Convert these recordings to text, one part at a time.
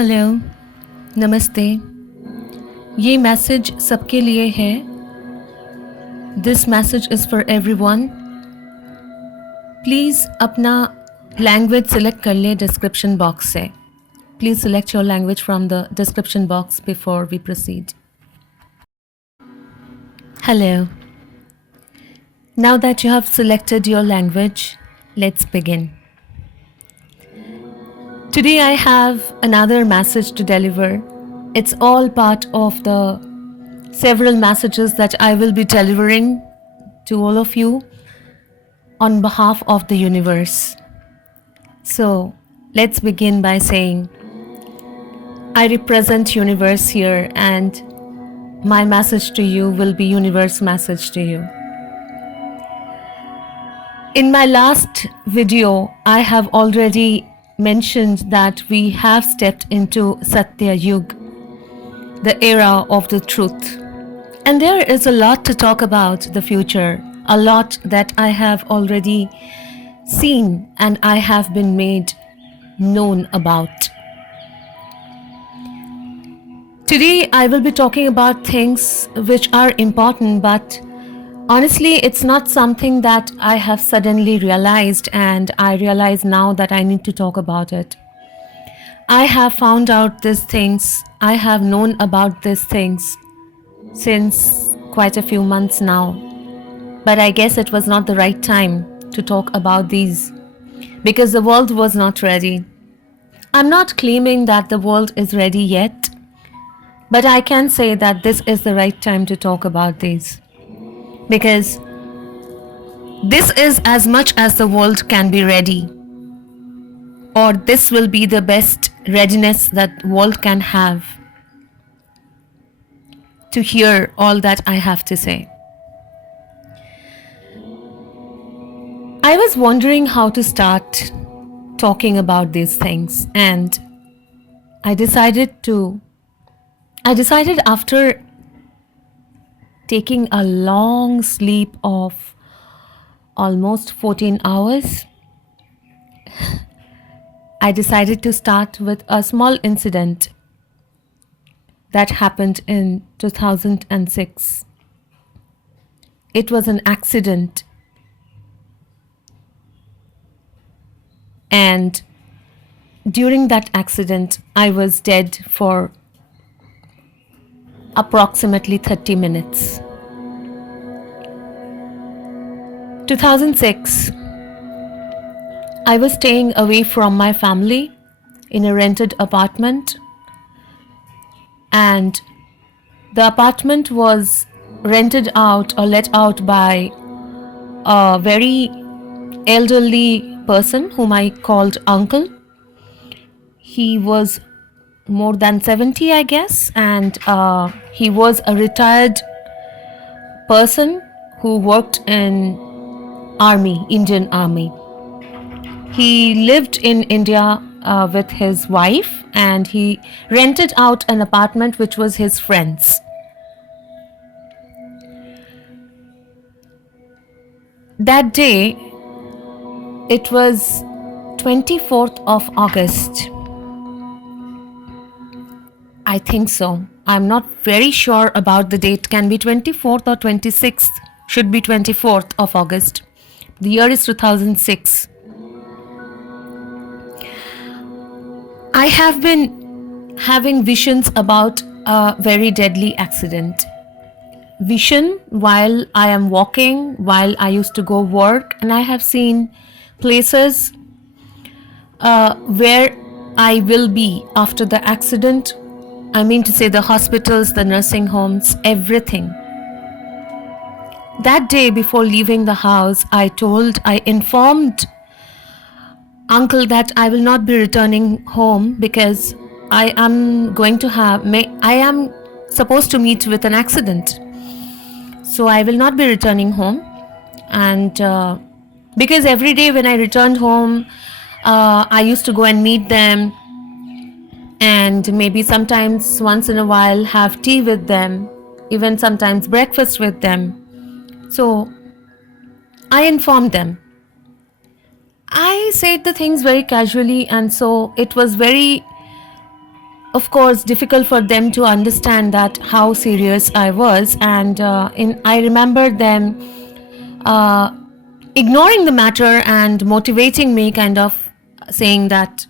Hello, नमस्ते। ये message सबके लिए है। This message is for everyone. Please अपना लैंग्वेज सेलेक्ट कर लें डिस्क्रिप्शन बॉक्स से। Please select your language from the description box before we proceed. Hello. Now that you have selected your language, let's begin. Today I have another message to deliver. It's all part of the several messages that I will be delivering to all of you on behalf of the universe. So let's begin by saying, I represent universe here and my message to you will be universe message to you. In my last video, I have already mentioned that we have stepped into Satya Yug, the era of the truth. And there is a lot to talk about the future, a lot that I have already seen and I have been made known about. Today I will be talking about things which are important, but honestly it's not something that I have suddenly realized, and I realize now that I need to talk about it. I have found out these things, I have known about these things since quite a few months now. But I guess it was not the right time to talk about these because the world was not ready. I'm not claiming that the world is ready yet, but I can say that this is the right time to talk about these because this is as much as the world can be ready, or this will be the best readiness that world can have to hear all that I have to say. I was wondering how to start talking about these things, and I decided after taking a long sleep of almost 14 hours, I decided to start with a small incident that happened in 2006. It was an accident, and during that accident, I was dead for approximately 30 minutes. 2006, I was staying away from my family in a rented apartment, and the apartment was rented out or let out by a very elderly person whom I called uncle. He was more than 70, I guess, and he was a retired person who worked in army, Indian army. He lived in India with his wife, and he rented out an apartment which was his friend's. That day, it was 24th of August. I think so. I'm not very sure about the date. Can be 24th or 26th. Should be 24th of August. The year is 2006. I have been having visions about a very deadly accident. Vision while I am walking, while I used to go work, and I have seen places where I will be after the accident. I mean to say the hospitals, the nursing homes, everything. That day before leaving the house, I informed uncle that I will not be returning home because I am supposed to meet with an accident. So I will not be returning home, and because every day when I returned home, I used to go and meet them, and maybe sometimes once in a while have tea with them, even sometimes breakfast with them. So I informed them. I said the things very casually, and so it was very of course, difficult for them to understand that how serious I was, and I remember them uh, ignoring the matter and motivating me, kind of saying that,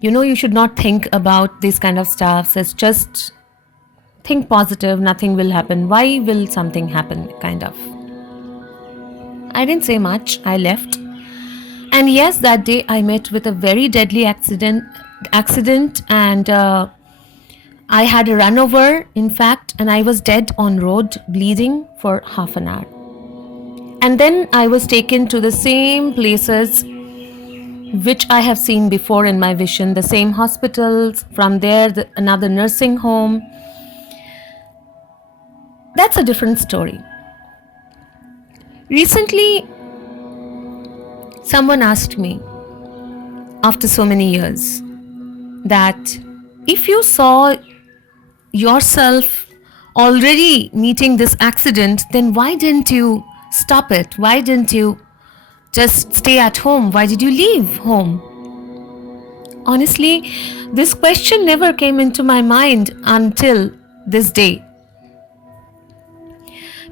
you should not think about this kind of stuff. It's just think positive, nothing will happen. Why will something happen? Kind of. I didn't say much. I left. And yes, that day I met with a very deadly accident, and I had a run over, in fact, and I was dead on road, bleeding for half an hour. And then I was taken to the same places which I have seen before in my vision, the same hospitals, from there another nursing home. That's a different story. Recently, someone asked me, after so many years, that if you saw yourself already meeting this accident, then why didn't you stop it? Why didn't you just stay at home? Why did you leave home? Honestly, this question never came into my mind until this day.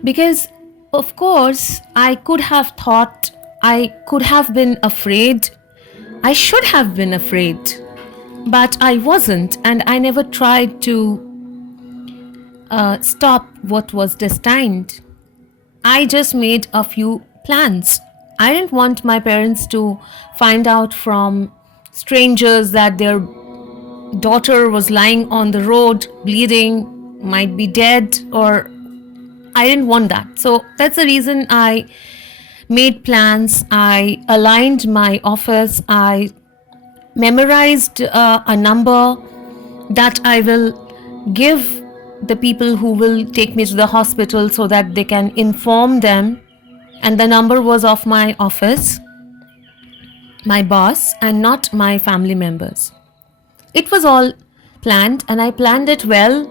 Because, of course, I could have thought, I could have been afraid, I should have been afraid, but I wasn't, and I never tried to stop what was destined. I just made a few plans. I didn't want my parents to find out from strangers that their daughter was lying on the road, bleeding, might be dead, or I didn't want that. So that's the reason I made plans. I aligned my office. I memorized a number that I will give the people who will take me to the hospital so that they can inform them. And the number was of my office, my boss, and not my family members. It was all planned, and I planned it well.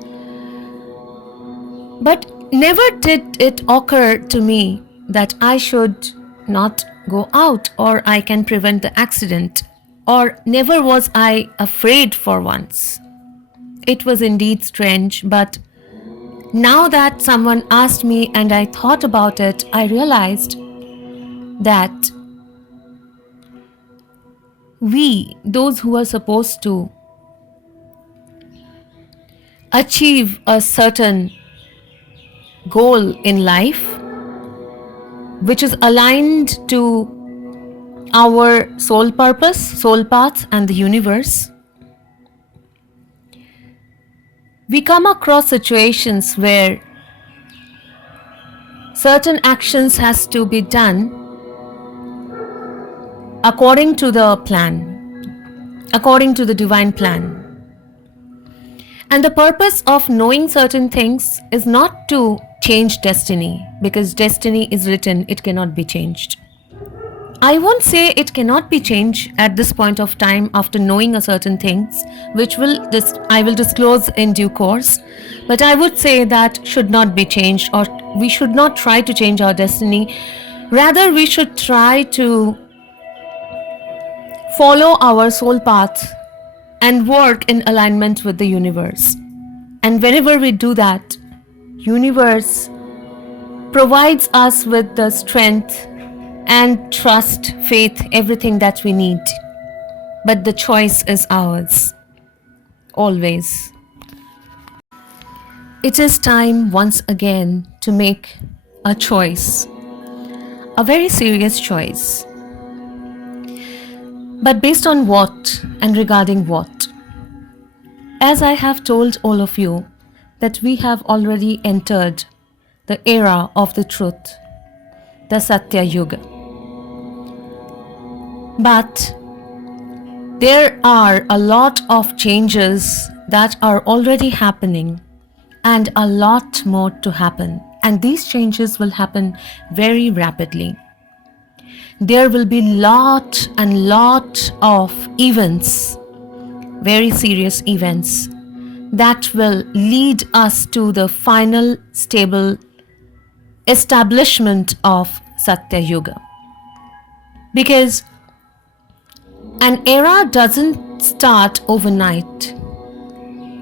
But never did it occur to me that I should not go out, or I can prevent the accident, or never was I afraid for once. It was indeed strange, but now that someone asked me and I thought about it, I realized that we, those who are supposed to achieve a certain goal in life, which is aligned to our soul purpose, soul path, and the universe, we come across situations where certain actions has to be done according to the plan, according to the divine plan. And the purpose of knowing certain things is not to change destiny, because destiny is written, it cannot be changed. I won't say it cannot be changed at this point of time after knowing a certain things, which I will disclose in due course. But I would say that should not be changed, or we should not try to change our destiny. Rather, we should try to follow our soul path and work in alignment with the universe. And whenever we do that, universe provides us with the strength and trust, faith, everything that we need. But the choice is ours, always. It is time once again to make a choice, a very serious choice. But based on what and regarding what? As I have told all of you, that we have already entered the era of the truth, the Satya Yuga. But there are a lot of changes that are already happening, and a lot more to happen. And these changes will happen very rapidly. There will be lot and lot of events, very serious events, that will lead us to the final stable establishment of Satya Yuga. Because an era doesn't start overnight.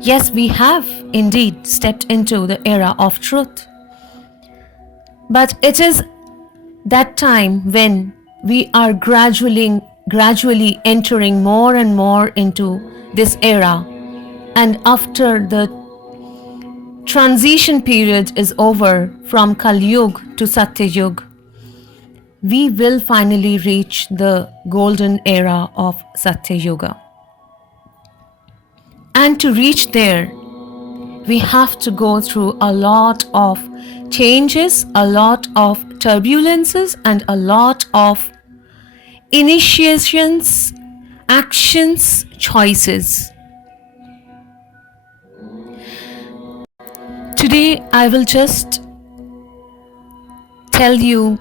Yes, we have indeed stepped into the era of truth. But it is that time when we are gradually entering more and more into this era, and after the transition period is over from Kali Yuga to Satya Yuga, we will finally reach the golden era of Satya Yuga. And to reach there, we have to go through a lot of changes, a lot of turbulences, and a lot of initiations, actions, choices. Today, I will just tell you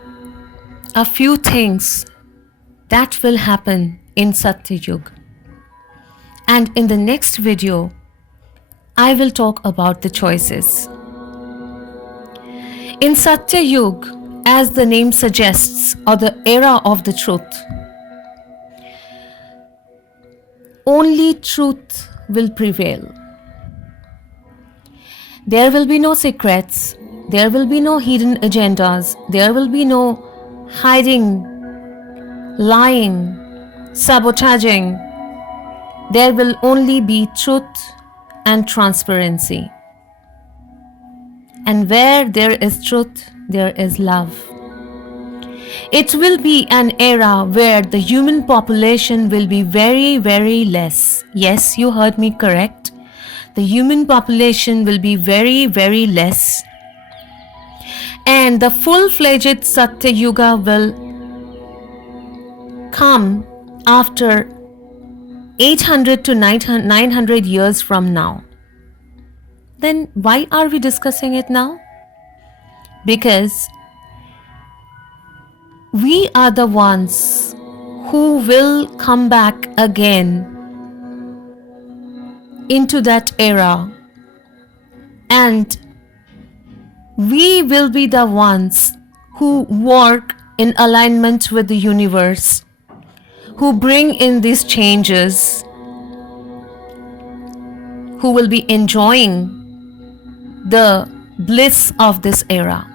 a few things that will happen in Satya Yuga. And in the next video, I will talk about the choices. In Satya Yuga, as the name suggests, or the era of the truth, only truth will prevail. There will be no secrets, there will be no hidden agendas, there will be no hiding, lying, sabotaging. There will only be truth and transparency. And where there is truth, there is love. It will be an era where the human population will be very, very less. Yes, you heard me correct. The human population will be very, very less. And the full-fledged Satya Yuga will come after 800 to 900 years from now. Then why are we discussing it now? Because we are the ones who will come back again into that era, and we will be the ones who work in alignment with the universe, who bring in these changes, who will be enjoying the bliss of this era.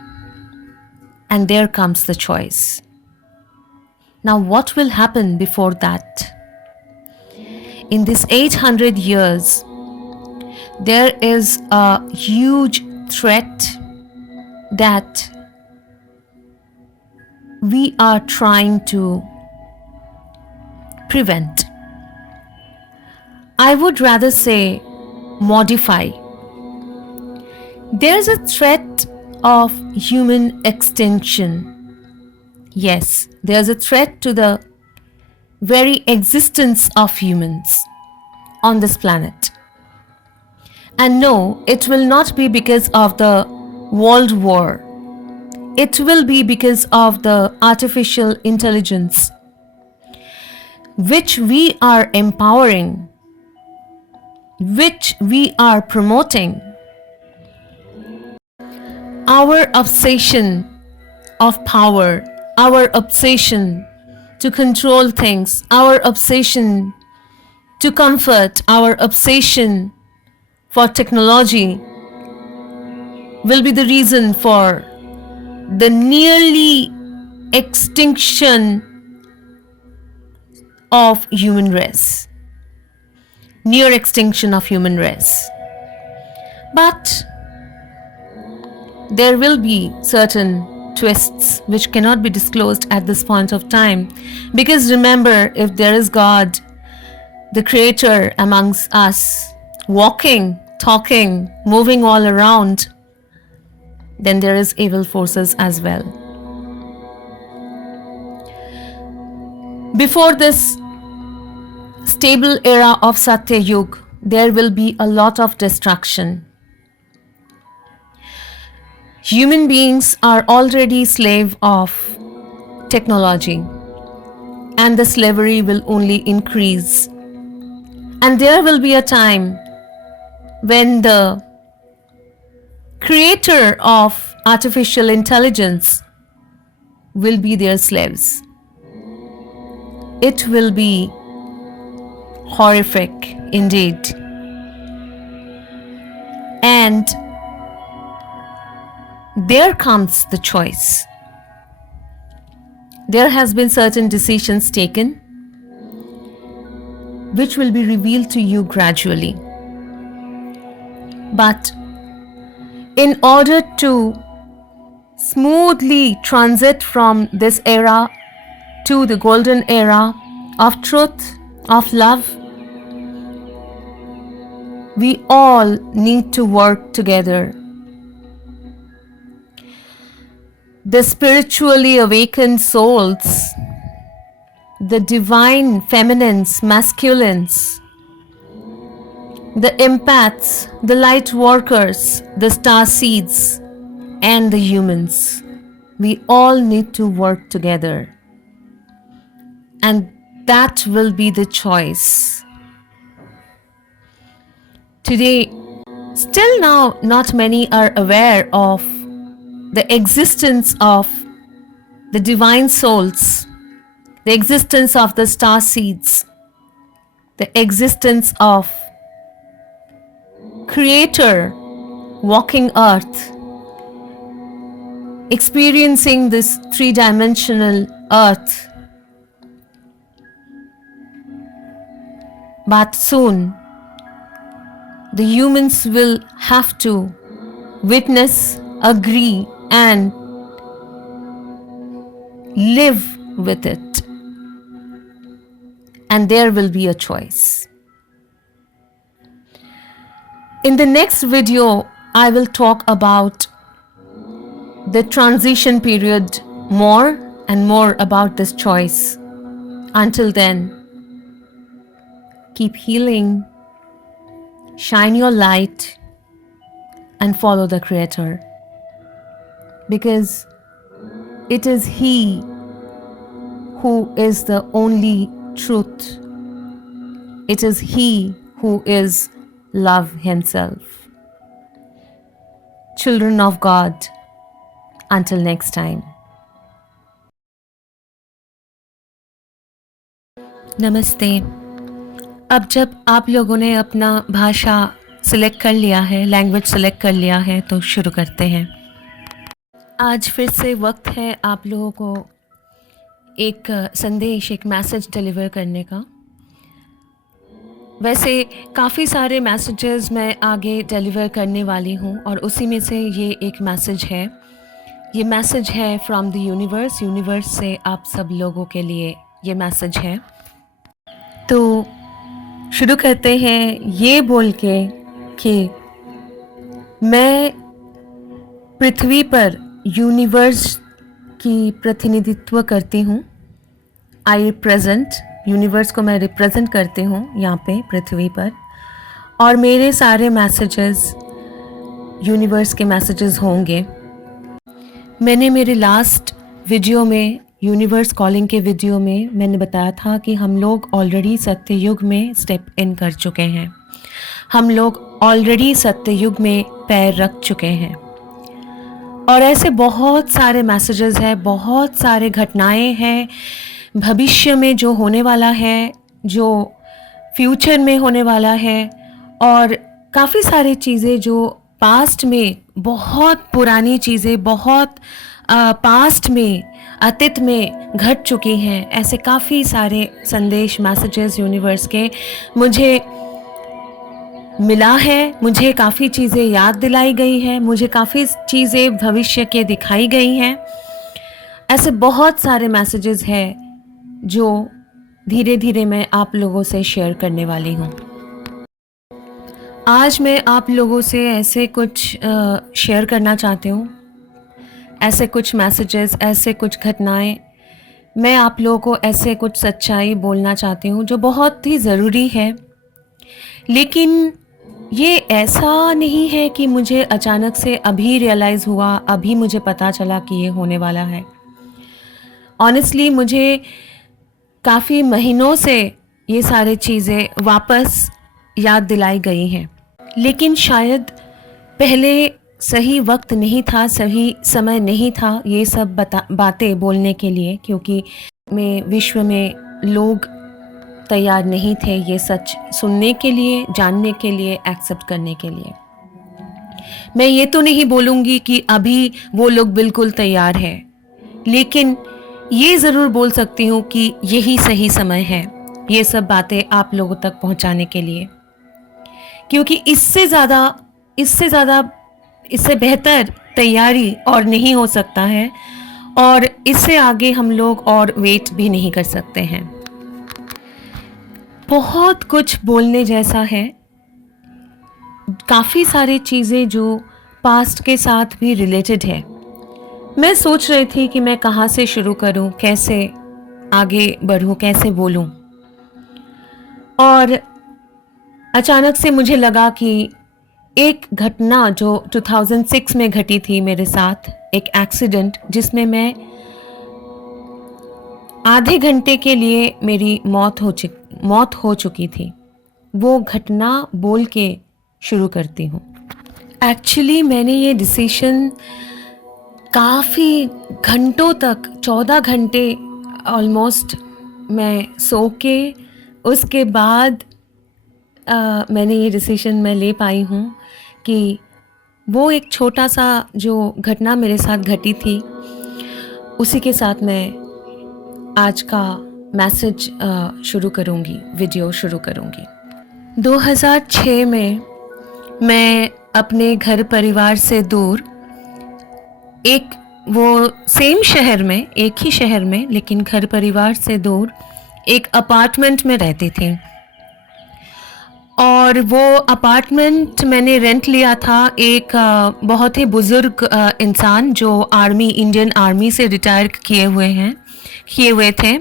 And there comes the choice. Now, what will happen before that? In this 800 years, there is a huge threat that we are trying to prevent. I would rather say modify. There's a threat of human extinction. Yes, there's a threat to the very existence of humans on this planet. And no, it will not be because of the World War. It will be because of the artificial intelligence which we are empowering, which we are promoting. Our obsession of power, our obsession to control things, our obsession to comfort, our obsession for technology will be the reason for the nearly extinction of human race. Near extinction of human race. But there will be certain twists which cannot be disclosed at this point of time. Because remember, if there is God, the Creator amongst us, walking, talking, moving all around, then there is evil forces as well. Before this stable era of Satya Yuga, there will be a lot of destruction. Human beings are already slave of technology, and the slavery will only increase. And there will be a time when the creator of artificial intelligence will be their slaves. It will be horrific indeed. And there comes the choice. There has been certain decisions taken which will be revealed to you gradually. But in order to smoothly transit from this era to the golden era of truth, of love, we all need to work together. The spiritually awakened souls, the divine feminines, masculines, the empaths, the light workers, the star seeds, and the humans, we all need to work together. And that will be the choice. Today, still now, not many are aware of the existence of the divine souls, the existence of the star seeds, the existence of Creator walking earth, experiencing this three-dimensional earth. But soon, the humans will have to witness, agree, and live with it. And there will be a choice. In the next video, I will talk about the transition period more and more about this choice. Until then, keep healing, shine your light, and follow the Creator. Because it is He who is the only truth. It is He who is love Himself. Children of God, until next time. नमस्ते। अब जब आप लोगों ने अपना भाषा select कर लिया है, लैंग्वेज सिलेक्ट कर लिया है, तो शुरू करते हैं। आज फिर से वक्त है आप लोगों को एक संदेश, एक मैसेज डिलीवर करने का। वैसे काफ़ी सारे मैसेजेस मैं आगे डिलीवर करने वाली हूँ और उसी में से ये एक मैसेज है। ये मैसेज है फ्रॉम द यूनिवर्स। यूनिवर्स से आप सब लोगों के लिए ये मैसेज है। तो शुरू करते हैं ये बोल के कि मैं पृथ्वी पर यूनिवर्स की प्रतिनिधित्व करती हूँ। आई रिप्रेजेंट यूनिवर्स को, मैं रिप्रेजेंट करती हूँ यहाँ पे पृथ्वी पर। और मेरे सारे मैसेजेस यूनिवर्स के मैसेजेस होंगे। मैंने मेरे लास्ट वीडियो में, यूनिवर्स कॉलिंग के वीडियो में, मैंने बताया था कि हम लोग ऑलरेडी सत्ययुग में स्टेप इन कर चुके हैं। हम लोग ऑलरेडी सत्ययुग में पैर रख चुके हैं। और ऐसे बहुत सारे मैसेजेस हैं, बहुत सारे घटनाएं हैं भविष्य में जो होने वाला है, जो फ्यूचर में होने वाला है, और काफ़ी सारी चीज़ें जो पास्ट में, बहुत पुरानी चीज़ें, बहुत पास्ट में, अतीत में घट चुकी हैं। ऐसे काफ़ी सारे संदेश, मैसेजेस यूनिवर्स के मुझे मिला है। मुझे काफ़ी चीज़ें याद दिलाई गई हैं, मुझे काफ़ी चीज़ें भविष्य के दिखाई गई हैं। ऐसे बहुत सारे मैसेजेस हैं जो धीरे धीरे मैं आप लोगों से शेयर करने वाली हूँ। आज मैं आप लोगों से ऐसे कुछ शेयर करना चाहती हूँ, ऐसे कुछ मैसेजेस, ऐसे कुछ घटनाएं। मैं आप लोगों को ऐसे कुछ सच्चाई बोलना चाहती हूँ जो बहुत ही ज़रूरी है। लेकिन ये ऐसा नहीं है कि मुझे अचानक से अभी रियलाइज़ हुआ, अभी मुझे पता चला कि ये होने वाला है। ऑनेस्टली मुझे काफ़ी महीनों से ये सारी चीज़ें वापस याद दिलाई गई हैं। लेकिन शायद पहले सही वक्त नहीं था, सही समय नहीं था ये सब बातें बोलने के लिए, क्योंकि विश्व में लोग तैयार नहीं थे ये सच सुनने के लिए, जानने के लिए, एक्सेप्ट करने के लिए। मैं ये तो नहीं बोलूँगी कि अभी वो लोग बिल्कुल तैयार हैं, लेकिन ये ज़रूर बोल सकती हूँ कि यही सही समय है ये सब बातें आप लोगों तक पहुँचाने के लिए। क्योंकि इससे ज़्यादा इससे बेहतर तैयारी और नहीं हो सकता है, और इससे आगे हम लोग और वेट भी नहीं कर सकते हैं। बहुत कुछ बोलने जैसा है, काफ़ी सारी चीज़ें जो पास्ट के साथ भी रिलेटेड है। मैं सोच रही थी कि मैं कहाँ से शुरू करूँ, कैसे आगे बढ़ूँ, कैसे बोलूँ, और अचानक से मुझे लगा कि एक घटना जो 2006 में घटी थी मेरे साथ, एक एक्सीडेंट जिसमें मैं आधे घंटे के लिए मेरी मौत हो चुकी थी, वो घटना बोल के शुरू करती हूँ। एक्चुअली मैंने ये डिसीजन काफ़ी घंटों तक, 14 घंटे ऑलमोस्ट मैं सो के उसके बाद मैंने ये डिसीजन मैं ले पाई हूँ कि वो एक छोटा सा जो घटना मेरे साथ घटी थी, उसी के साथ मैं आज का मैसेज शुरू करूँगी, वीडियो शुरू करूँगी। 2006 में मैं अपने घर परिवार से दूर एक वो सेम शहर में, एक ही शहर में लेकिन घर परिवार से दूर एक अपार्टमेंट में रहती थी, और वो अपार्टमेंट मैंने रेंट लिया था एक बहुत ही बुज़ुर्ग इंसान जो इंडियन आर्मी से रिटायर किए हुए थे।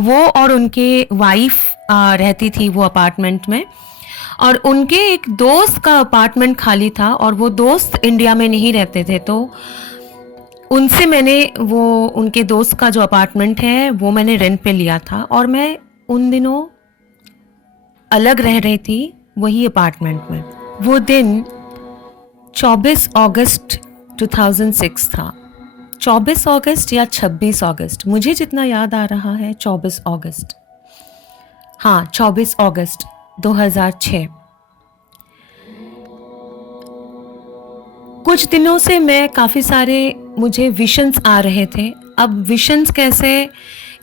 वो और उनके वाइफ रहती थी वो अपार्टमेंट में, और उनके एक दोस्त का अपार्टमेंट खाली था, और वो दोस्त इंडिया में नहीं रहते थे, तो उनसे मैंने वो उनके दोस्त का जो अपार्टमेंट है वो मैंने रेंट पे लिया था, और मैं उन दिनों अलग रह रही थी वही अपार्टमेंट में। वो दिन 24 अगस्त 2006 था। 24 अगस्त या 26 अगस्त, मुझे जितना याद आ रहा है 24 अगस्त, हाँ 24 अगस्त 2006। कुछ दिनों से मैं काफ़ी सारे मुझे विशंस आ रहे थे। अब विशंस कैसे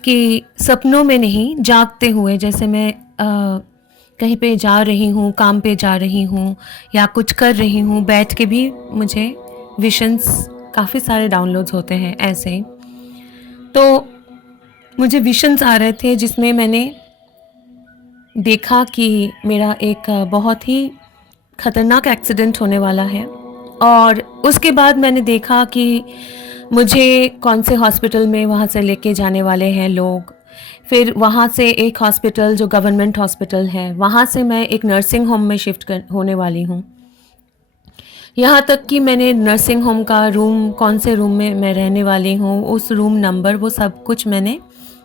कि सपनों में नहीं, जागते हुए, जैसे मैं कहीं पे जा रही हूँ, काम पे जा रही हूँ या कुछ कर रही हूँ, बैठ के भी मुझे विशंस काफ़ी सारे डाउनलोड्स होते हैं ऐसे ही। तो मुझे विशंस आ रहे थे जिसमें मैंने देखा कि मेरा एक बहुत ही ख़तरनाक एक्सीडेंट होने वाला है, और उसके बाद मैंने देखा कि मुझे कौन से हॉस्पिटल में वहाँ से लेके जाने वाले हैं लोग। फिर वहाँ से एक हॉस्पिटल जो गवर्नमेंट हॉस्पिटल है, वहाँ से मैं एक नर्सिंग होम में होने वाली हूँ। यहाँ तक कि मैंने नर्सिंग होम का रूम, कौन से रूम में मैं रहने वाली हूँ, उस रूम नंबर, वो सब कुछ मैंने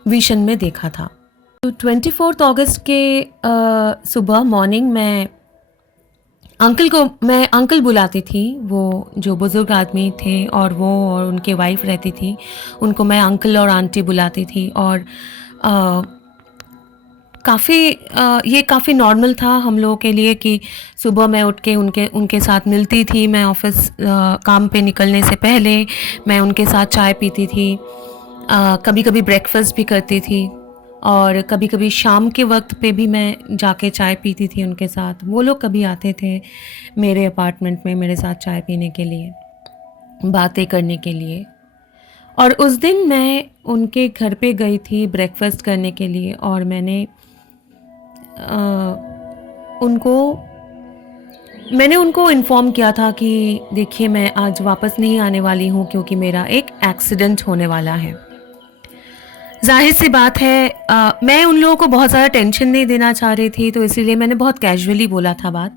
विशन में देखा था। तो 24 अगस्त के सुबह मॉर्निंग मैं अंकल बुलाती थी, वो जो बुज़ुर्ग आदमी थे और वो और उनके वाइफ रहती थी, उनको मैं अंकल और आंटी बुलाती थी। और ये काफ़ी नॉर्मल था हम लोगों के लिए कि सुबह मैं उठ के उनके साथ मिलती थी। मैं ऑफ़िस काम पे निकलने से पहले मैं उनके साथ चाय पीती थी, कभी-कभी ब्रेकफ़ास्ट भी करती थी, और कभी-कभी शाम के वक्त पे भी मैं जाके चाय पीती थी उनके साथ। वो लोग कभी आते थे मेरे अपार्टमेंट में मेरे साथ चाय पीने के लिए, बातें करने के लिए। और उस दिन मैं उनके घर पे गई थी ब्रेकफ़ास्ट करने के लिए, और मैंने उनको इन्फ़ॉर्म किया था कि देखिए मैं आज वापस नहीं आने वाली हूँ क्योंकि मेरा एक एक्सीडेंट होने वाला है। ज़ाहिर सी बात है, मैं उन लोगों को बहुत ज़्यादा टेंशन नहीं देना चाह रही थी, तो इसीलिए मैंने बहुत कैजुअली बोला था बात।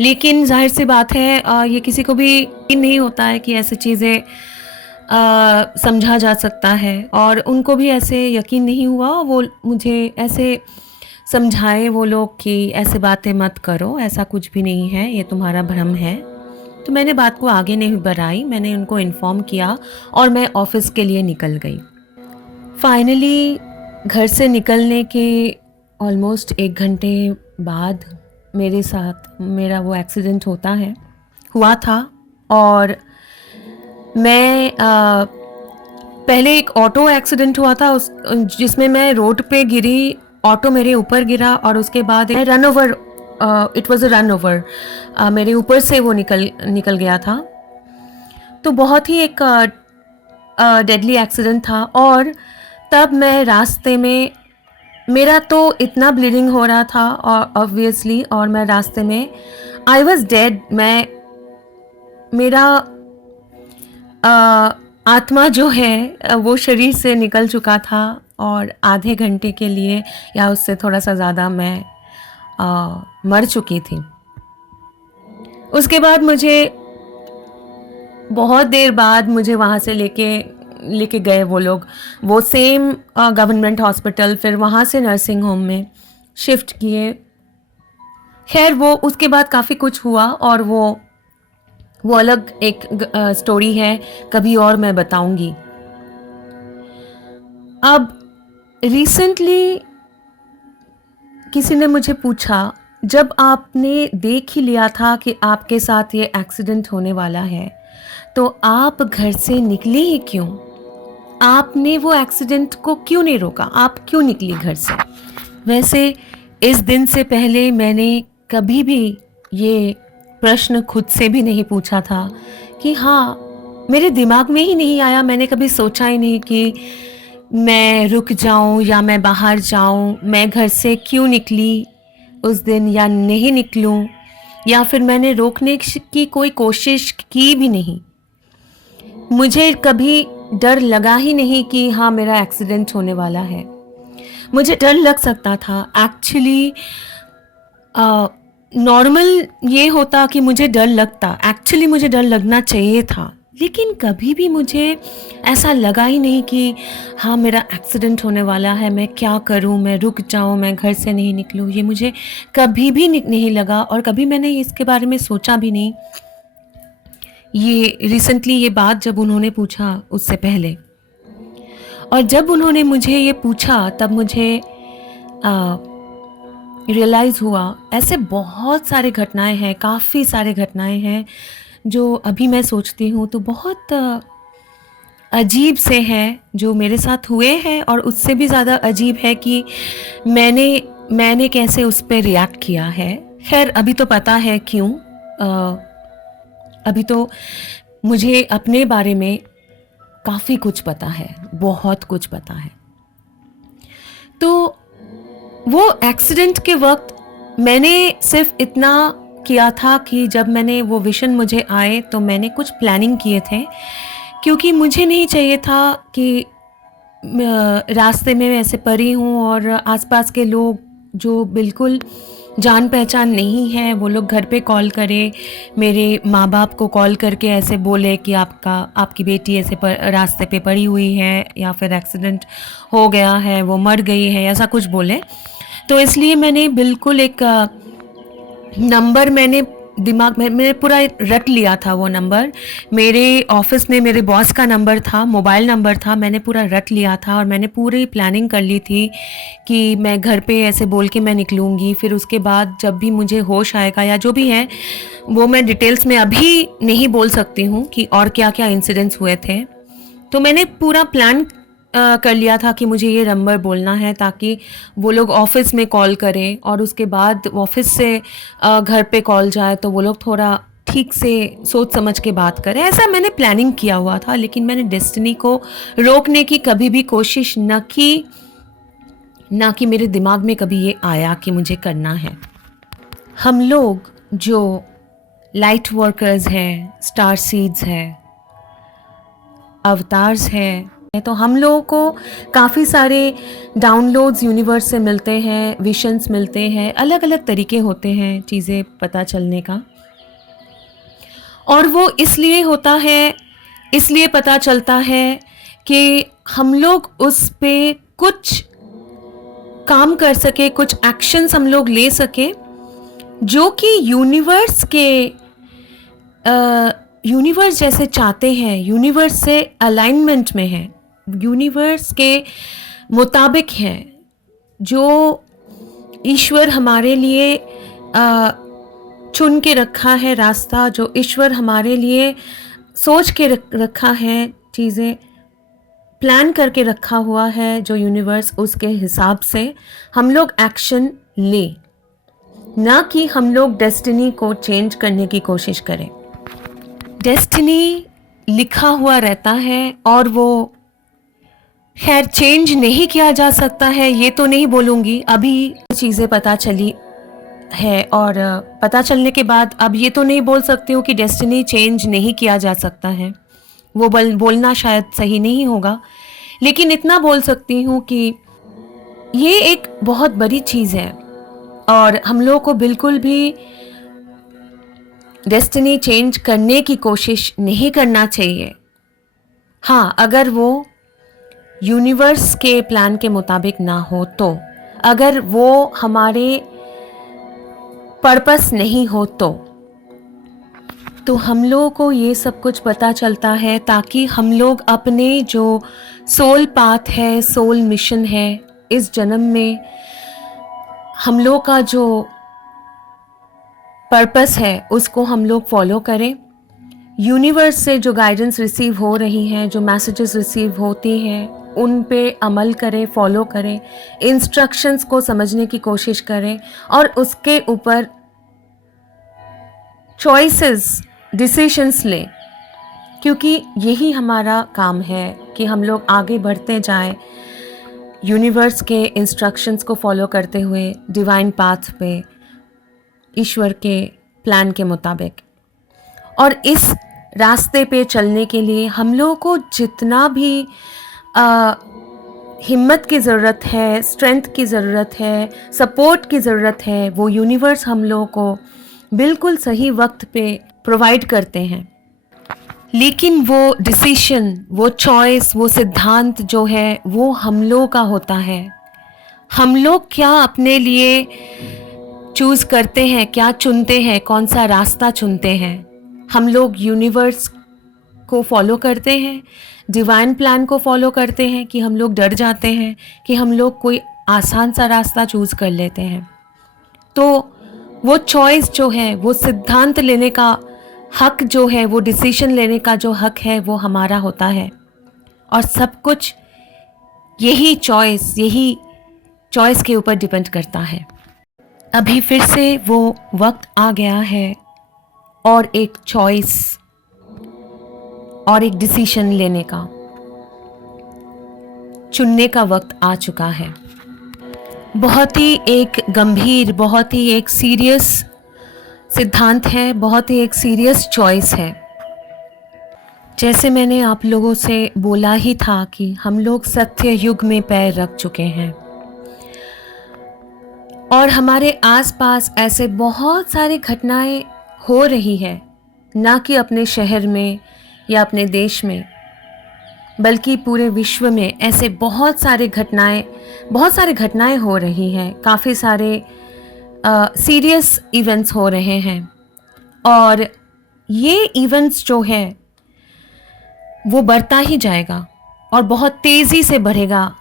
लेकिन ज़ाहिर सी बात है, ये किसी को भी यकीन नहीं होता है कि ऐसी चीज़ें समझा जा सकता है, और उनको भी ऐसे यकीन नहीं हुआ। वो मुझे ऐसे समझाए वो लोग कि ऐसे बातें मत करो, ऐसा कुछ भी नहीं है, ये तुम्हारा भ्रम है। तो मैंने बात को आगे नहीं बढ़ाई, मैंने उनको इन्फॉर्म किया और मैं ऑफ़िस के लिए निकल गई। फाइनली घर से निकलने के ऑलमोस्ट 1 घंटे बाद मेरे साथ मेरा वो एक्सीडेंट हुआ था और मैं पहले एक ऑटो एक्सीडेंट हुआ था जिसमें मैं रोड पे गिरी, ऑटो मेरे ऊपर गिरा और उसके बाद run over, it was a run over, मेरे ऊपर से वो निकल गया था। तो बहुत ही एक डेडली एक्सीडेंट था और तब मैं रास्ते में, मेरा तो इतना ब्लीडिंग हो रहा था और ऑब्वियसली, और मैं रास्ते में आई वॉज डेड। मेरा आत्मा जो है वो शरीर से निकल चुका था और आधे घंटे के लिए या उससे थोड़ा सा ज़्यादा मैं मर चुकी थी। उसके बाद मुझे बहुत देर बाद मुझे वहाँ से लेके गए वो लोग, वो सेम गवर्नमेंट हॉस्पिटल, फिर वहाँ से नर्सिंग होम में शिफ्ट किए। खैर वो उसके बाद काफ़ी कुछ हुआ और वो अलग एक स्टोरी है, कभी और मैं बताऊंगी। अब रिसेंटली किसी ने मुझे पूछा, जब आपने देख ही लिया था कि आपके साथ ये एक्सीडेंट होने वाला है तो आप घर से निकले ही क्यों? आपने वो एक्सीडेंट को क्यों नहीं रोका? आप क्यों निकली घर से? वैसे इस दिन से पहले मैंने कभी भी ये प्रश्न खुद से भी नहीं पूछा था कि हाँ, मेरे दिमाग में ही नहीं आया, मैंने कभी सोचा ही नहीं कि मैं रुक जाऊं या मैं बाहर जाऊं, मैं घर से क्यों निकली उस दिन या नहीं निकलूं, या फिर मैंने रोकने की कोई कोशिश की भी नहीं। मुझे कभी डर लगा ही नहीं कि हाँ मेरा एक्सीडेंट होने वाला है। मुझे डर लग सकता था एक्चुअली, नॉर्मल ये होता कि मुझे डर लगता, एक्चुअली मुझे डर लगना चाहिए था, लेकिन कभी भी मुझे ऐसा लगा ही नहीं कि हाँ मेरा एक्सीडेंट होने वाला है, मैं क्या करूँ, मैं रुक जाऊँ, मैं घर से नहीं निकलूँ। ये मुझे कभी भी नहीं लगा और कभी मैंने इसके बारे में सोचा भी नहीं। ये रिसेंटली ये बात जब उन्होंने पूछा उससे पहले, और जब उन्होंने मुझे ये पूछा तब मुझे रियलाइज़ हुआ ऐसे बहुत सारे घटनाएं हैं, काफ़ी सारे घटनाएं हैं जो अभी मैं सोचती हूँ तो बहुत अजीब से हैं जो मेरे साथ हुए हैं, और उससे भी ज़्यादा अजीब है कि मैंने कैसे उस पर रिएक्ट किया है। खैर अभी तो पता है क्यों, अभी तो मुझे अपने बारे में काफ़ी कुछ पता है, बहुत कुछ पता है। तो वो एक्सीडेंट के वक्त मैंने सिर्फ इतना किया था कि जब मैंने वो विज़न मुझे आए तो मैंने कुछ प्लानिंग किए थे, क्योंकि मुझे नहीं चाहिए था कि रास्ते में ऐसे पड़ी हूँ और आसपास के लोग जो बिल्कुल जान पहचान नहीं है वो लोग घर पे कॉल करे, मेरे माँ बाप को कॉल करके ऐसे बोले कि आपकी बेटी ऐसे रास्ते पे पड़ी हुई है या फिर एक्सीडेंट हो गया है, वो मर गई है, ऐसा कुछ बोले। तो इसलिए मैंने बिल्कुल एक नंबर मैंने दिमाग में मैंने पूरा रट लिया था। वो नंबर मेरे ऑफिस में मेरे बॉस का नंबर था, मोबाइल नंबर था, मैंने पूरा रट लिया था और मैंने पूरी प्लानिंग कर ली थी कि मैं घर पे ऐसे बोल के मैं निकलूँगी। फिर उसके बाद जब भी मुझे होश आएगा या जो भी है वो मैं डिटेल्स में अभी नहीं बोल सकती हूँ कि और क्या क्या इंसिडेंट्स हुए थे। तो मैंने पूरा प्लान कर लिया था कि मुझे ये नंबर बोलना है ताकि वो लोग ऑफिस में कॉल करें और उसके बाद ऑफिस से घर पे कॉल जाए तो वो लोग थोड़ा ठीक से सोच समझ के बात करें। ऐसा मैंने प्लानिंग किया हुआ था, लेकिन मैंने डेस्टिनी को रोकने की कभी भी कोशिश न की, ना कि मेरे दिमाग में कभी ये आया कि मुझे करना है। हम लोग जो लाइट वर्कर्स हैं, स्टार सीड्स हैं, अवतार्स हैं, तो हम लोगों को काफ़ी सारे डाउनलोड्स यूनिवर्स से मिलते हैं, विशंस मिलते हैं, अलग अलग तरीके होते हैं चीज़ें पता चलने का, और वो इसलिए पता चलता है कि हम लोग उस पे कुछ काम कर सके, कुछ एक्शंस हम लोग ले सके जो कि यूनिवर्स जैसे चाहते हैं, यूनिवर्स से अलाइनमेंट में है, यूनिवर्स के मुताबिक है, जो ईश्वर हमारे लिए चुन के रखा है रास्ता, जो ईश्वर हमारे लिए सोच के रखा है, चीज़ें प्लान करके रखा हुआ है, जो यूनिवर्स, उसके हिसाब से हम लोग एक्शन ले, ना कि हम लोग डेस्टिनी को चेंज करने की कोशिश करें। डेस्टिनी लिखा हुआ रहता है और वो खैर चेंज नहीं किया जा सकता है, ये तो नहीं बोलूँगी। अभी चीज़ें पता चली है और पता चलने के बाद अब ये तो नहीं बोल सकती हूँ कि डेस्टिनी चेंज नहीं किया जा सकता है, वो बोलना शायद सही नहीं होगा, लेकिन इतना बोल सकती हूँ कि ये एक बहुत बड़ी चीज़ है और हम लोगों को बिल्कुल भी डेस्टिनी चेंज करने की कोशिश नहीं करना चाहिए। हाँ, अगर वो यूनिवर्स के प्लान के मुताबिक ना हो तो, अगर वो हमारे पर्पस नहीं हो तो हम लोगों को ये सब कुछ पता चलता है ताकि हम लोग अपने जो सोल पाथ है, सोल मिशन है, इस जन्म में हम लोग का जो पर्पस है उसको हम लोग फॉलो करें। यूनिवर्स से जो गाइडेंस रिसीव हो रही हैं, जो मैसेजेस रिसीव होती हैं, उन पे अमल करें, फॉलो करें, इंस्ट्रक्शंस को समझने की कोशिश करें और उसके ऊपर चॉइसेस, डिसीशंस लें, क्योंकि यही हमारा काम है कि हम लोग आगे बढ़ते जाएं यूनिवर्स के इंस्ट्रक्शंस को फॉलो करते हुए डिवाइन पाथ पे, ईश्वर के प्लान के मुताबिक। और इस रास्ते पे चलने के लिए हम लोगों को जितना भी हिम्मत की ज़रूरत है, स्ट्रेंथ की ज़रूरत है, सपोर्ट की ज़रूरत है, वो यूनिवर्स हम लोगों को बिल्कुल सही वक्त पे प्रोवाइड करते हैं। लेकिन वो डिसीशन, वो चॉइस, वो सिद्धांत जो है वो हम लोगों का होता है। हम लोग क्या अपने लिए चूज़ करते हैं, क्या चुनते हैं, कौन सा रास्ता चुनते हैं। हम लोग यूनिवर्स को फॉलो करते हैं, डिवाइन प्लान को फॉलो करते हैं कि हम लोग डर जाते हैं कि हम लोग कोई आसान सा रास्ता चूज़ कर लेते हैं। तो वो चॉइस जो है, वो सिद्धांत लेने का हक जो है, वो डिसीजन लेने का जो हक है, वो हमारा होता है। और सब कुछ यही चॉइस के ऊपर डिपेंड करता है। अभी फिर से वो वक्त आ गया है और एक चॉइस और एक डिसीजन लेने का, चुनने का वक्त आ चुका है। बहुत ही एक गंभीर, बहुत ही एक सीरियस सिद्धांत है, बहुत ही एक सीरियस चॉइस है। जैसे मैंने आप लोगों से बोला ही था कि हम लोग सत्य युग में पैर रख चुके हैं और हमारे आसपास ऐसे बहुत सारी घटनाएं हो रही है, ना कि अपने शहर में या अपने देश में, बल्कि पूरे विश्व में ऐसे बहुत सारी घटनाएं हो रही हैं। काफ़ी सारे सीरियस इवेंट्स हो रहे हैं और ये इवेंट्स जो है वो बढ़ता ही जाएगा और बहुत तेज़ी से बढ़ेगा।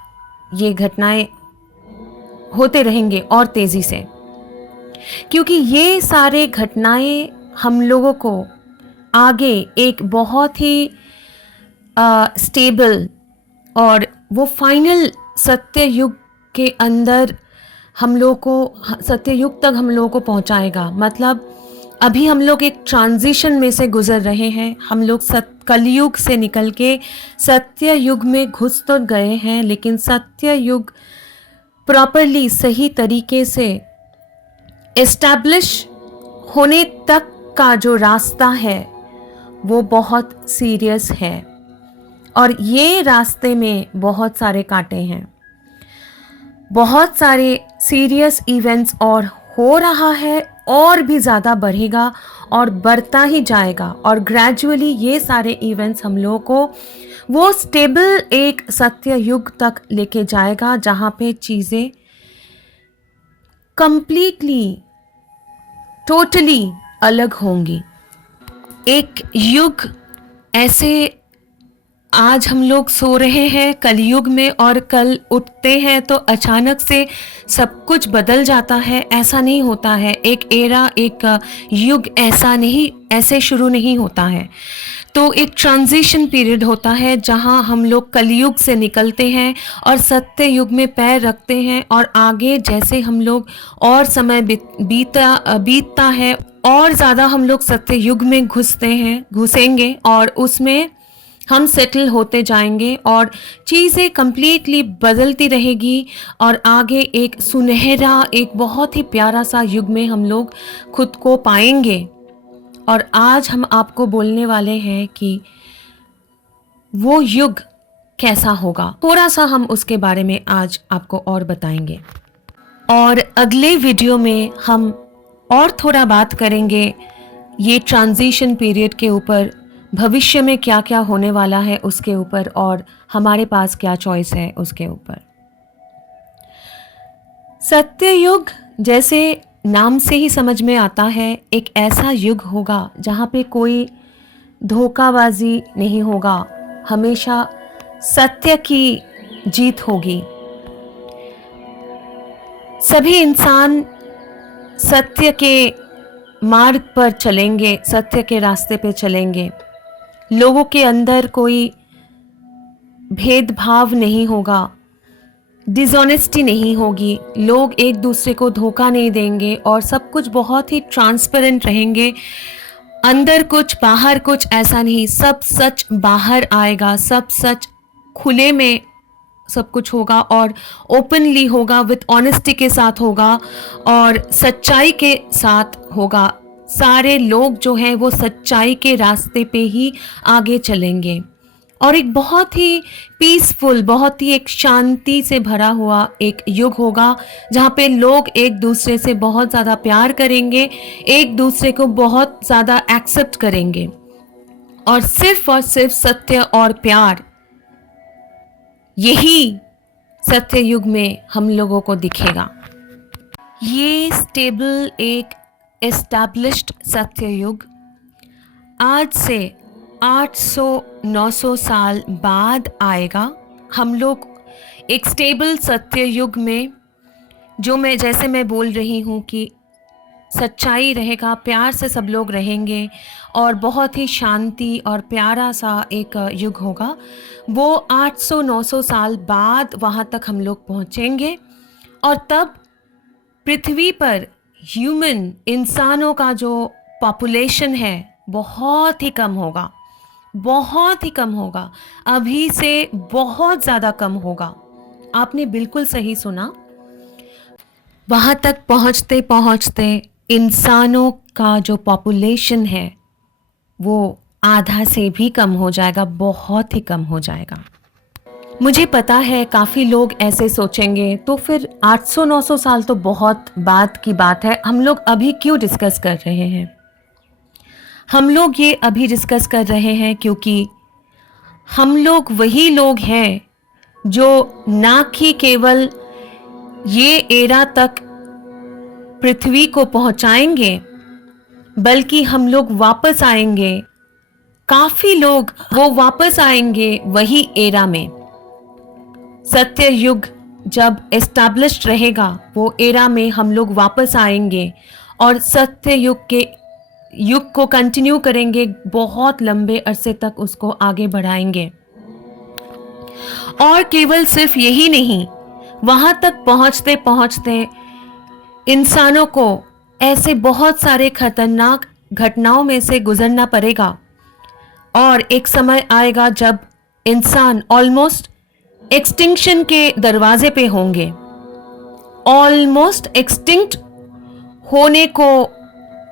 ये घटनाएं होते रहेंगे और तेज़ी से, क्योंकि ये सारे घटनाएं हम लोगों को आगे एक बहुत ही स्टेबल और वो फाइनल सत्य युग के अंदर हम लोग को, सत्य युग तक हम लोगों को पहुंचाएगा। मतलब अभी हम लोग एक ट्रांजिशन में से गुजर रहे हैं। हम लोग कलयुग से निकल के सत्य युग में घुस तो गए हैं, लेकिन सत्य युग प्रॉपरली, सही तरीके से एस्टैब्लिश होने तक का जो रास्ता है वो बहुत सीरियस है और ये रास्ते में बहुत सारे कांटे हैं, बहुत सारे सीरियस इवेंट्स और हो रहा है और भी ज़्यादा बढ़ेगा और बढ़ता ही जाएगा। और ग्रेजुअली ये इवेंट्स हम लोगों को वो स्टेबल एक सत्य युग तक लेके जाएगा जहाँ पे चीज़ें कंप्लीटली, टोटली अलग होंगी। एक युग ऐसे आज हम लोग सो रहे हैं कलयुग में और कल उठते हैं तो अचानक से सब कुछ बदल जाता है, ऐसा नहीं होता है। एक एरा, एक युग ऐसे शुरू नहीं होता है। तो एक ट्रांजिशन पीरियड होता है जहां हम लोग कलयुग से निकलते हैं और सत्य युग में पैर रखते हैं, और आगे जैसे हम लोग और समय बीतता है और ज़्यादा हम लोग सत्य युग में घुसेंगे और उसमें हम सेटल होते जाएंगे और चीज़ें कंप्लीटली बदलती रहेगी, और आगे एक सुनहरा, एक बहुत ही प्यारा सा युग में हम लोग खुद को पाएंगे। और आज हम आपको बोलने वाले हैं कि वो युग कैसा होगा, थोड़ा सा हम उसके बारे में आज आपको और बताएंगे। और अगले वीडियो में हम और थोड़ा बात करेंगे ये ट्रांजिशन पीरियड के ऊपर, भविष्य में क्या क्या होने वाला है उसके ऊपर, और हमारे पास क्या चॉइस है उसके ऊपर। सत्ययुग जैसे नाम से ही समझ में आता है, एक ऐसा युग होगा जहाँ पे कोई धोखाबाजी नहीं होगा, हमेशा सत्य की जीत होगी। सभी इंसान सत्य के मार्ग पर चलेंगे, सत्य के रास्ते पे चलेंगे। लोगों के अंदर कोई भेदभाव नहीं होगा, डिसऑनेस्टी नहीं होगी, लोग एक दूसरे को धोखा नहीं देंगे और सब कुछ बहुत ही ट्रांसपेरेंट रहेंगे। अंदर कुछ बाहर कुछ ऐसा नहीं, सब सच बाहर आएगा, सब सच खुले में सब कुछ होगा और ओपनली होगा, विथ ऑनेस्टी के साथ होगा और सच्चाई के साथ होगा। सारे लोग जो हैं वो सच्चाई के रास्ते पे ही आगे चलेंगे और एक बहुत ही पीसफुल, बहुत ही एक शांति से भरा हुआ एक युग होगा जहाँ पे लोग एक दूसरे से बहुत ज़्यादा प्यार करेंगे, एक दूसरे को बहुत ज़्यादा एक्सेप्ट करेंगे और सिर्फ सत्य और प्यार, यही सत्य युग में हम लोगों को दिखेगा। ये स्टेबल, एक एस्टैब्लिश्ड सत्य युग आज से 800-900 साल बाद आएगा। हम लोग एक स्टेबल सत्य युग में, जैसे मैं बोल रही हूँ कि सच्चाई रहेगा, प्यार से सब लोग रहेंगे और बहुत ही शांति और प्यारा सा एक युग होगा। वो 800-900 साल बाद वहाँ तक हम लोग पहुँचेंगे और तब पृथ्वी पर इंसानों का जो पॉपुलेशन है बहुत ही कम होगा, बहुत ही कम होगा, अभी से बहुत ज़्यादा कम होगा। आपने बिल्कुल सही सुना। वहाँ तक पहुँचते पहुँचते इंसानों का जो पॉपुलेशन है वो आधा से भी कम हो जाएगा, बहुत ही कम हो जाएगा। मुझे पता है काफ़ी लोग ऐसे सोचेंगे तो फिर 800-900 साल तो बहुत बाद की बात है, हम लोग अभी क्यों डिस्कस कर रहे हैं? हम लोग ये अभी डिस्कस कर रहे हैं क्योंकि हम लोग वही लोग हैं जो ना कि केवल ये एरा तक पृथ्वी को पहुंचाएंगे, बल्कि हम लोग वापस आएंगे, काफ़ी लोग वो वापस आएंगे वही एरा में। सत्य युग जब एस्टैब्लिश्ड रहेगा वो एरा में हम लोग वापस आएंगे और सत्य युग को कंटिन्यू करेंगे, बहुत लंबे अरसे तक उसको आगे बढ़ाएंगे। और केवल सिर्फ यही नहीं, वहाँ तक पहुँचते पहुँचते इंसानों को ऐसे बहुत सारे खतरनाक घटनाओं में से गुजरना पड़ेगा और एक समय आएगा जब इंसान ऑलमोस्ट एक्सटिंक्शन के दरवाजे पे होंगे, ऑलमोस्ट एक्सटिंक्ट होने को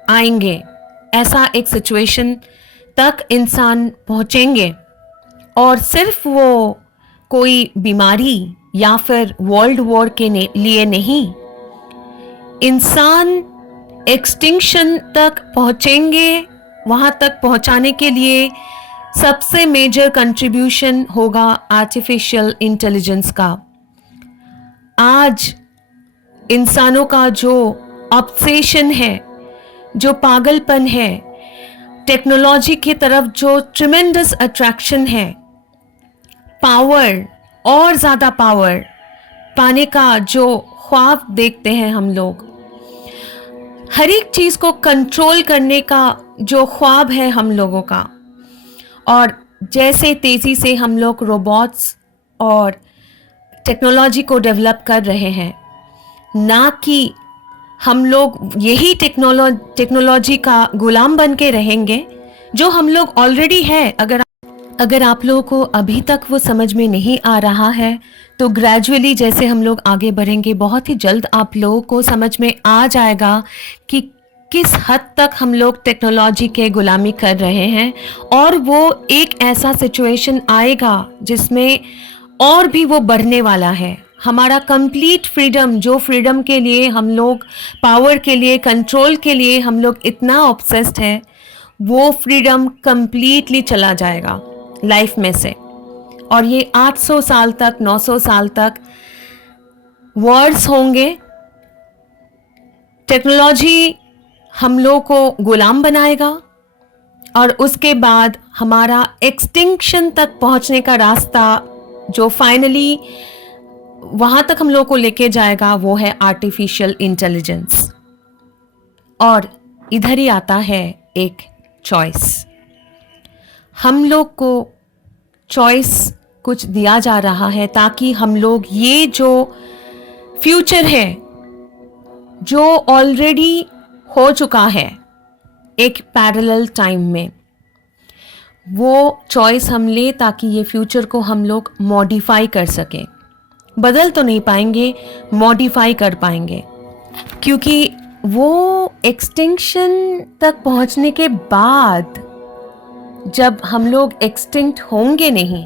आएंगे। ऐसा एक सिचुएशन तक इंसान पहुंचेंगे और सिर्फ वो कोई बीमारी या फिर वर्ल्ड वॉर के लिए नहीं, इंसान एक्सटिंक्शन तक पहुंचेंगे। वहाँ तक पहुंचाने के लिए सबसे मेजर कंट्रीब्यूशन होगा आर्टिफिशियल इंटेलिजेंस का। आज इंसानों का जो ऑब्सेशन है, जो पागलपन है, टेक्नोलॉजी की तरफ जो ट्रिमेंडस अट्रैक्शन है, पावर, और ज़्यादा पावर पाने का जो ख्वाब देखते हैं हम लोग, हर एक चीज़ को कंट्रोल करने का जो ख्वाब है हम लोगों का, और जैसे तेज़ी से हम लोग रोबोट्स और टेक्नोलॉजी को डेवलप कर रहे हैं, ना कि हम लोग यही टेक्नोलॉजी का गुलाम बन के रहेंगे जो हम लोग ऑलरेडी है। अगर आप लोगों को अभी तक वो समझ में नहीं आ रहा है तो ग्रेजुअली जैसे हम लोग आगे बढ़ेंगे, बहुत ही जल्द आप लोगों को समझ में आ जाएगा कि किस हद तक हम लोग टेक्नोलॉजी के गुलामी कर रहे हैं। और वो एक ऐसा सिचुएशन आएगा जिसमें और भी वो बढ़ने वाला है। हमारा कंप्लीट फ्रीडम, जो फ्रीडम के लिए हम लोग, पावर के लिए, कंट्रोल के लिए हम लोग इतना ऑब्सेस्ड हैं, वो फ्रीडम कंप्लीटली चला जाएगा लाइफ में से। और ये 800 साल तक, 900 साल तक वॉर्स होंगे। टेक्नोलॉजी हम लोग को गुलाम बनाएगा और उसके बाद हमारा एक्सटिंक्शन तक पहुंचने का रास्ता जो फाइनली वहां तक हम लोग को लेके जाएगा, वो है आर्टिफिशियल इंटेलिजेंस। और इधर ही आता है एक चॉइस। हम लोग को चॉइस कुछ दिया जा रहा है ताकि हम लोग ये जो फ्यूचर है, जो ऑलरेडी हो चुका है एक पैरेलल टाइम में, वो चॉइस हम ले ताकि ये फ्यूचर को हम लोग मॉडिफाई कर सकें। बदल तो नहीं पाएंगे, मॉडिफाई कर पाएंगे, क्योंकि वो एक्सटिंक्शन तक पहुंचने के बाद जब हम लोग एक्सटिंक्ट होंगे नहीं,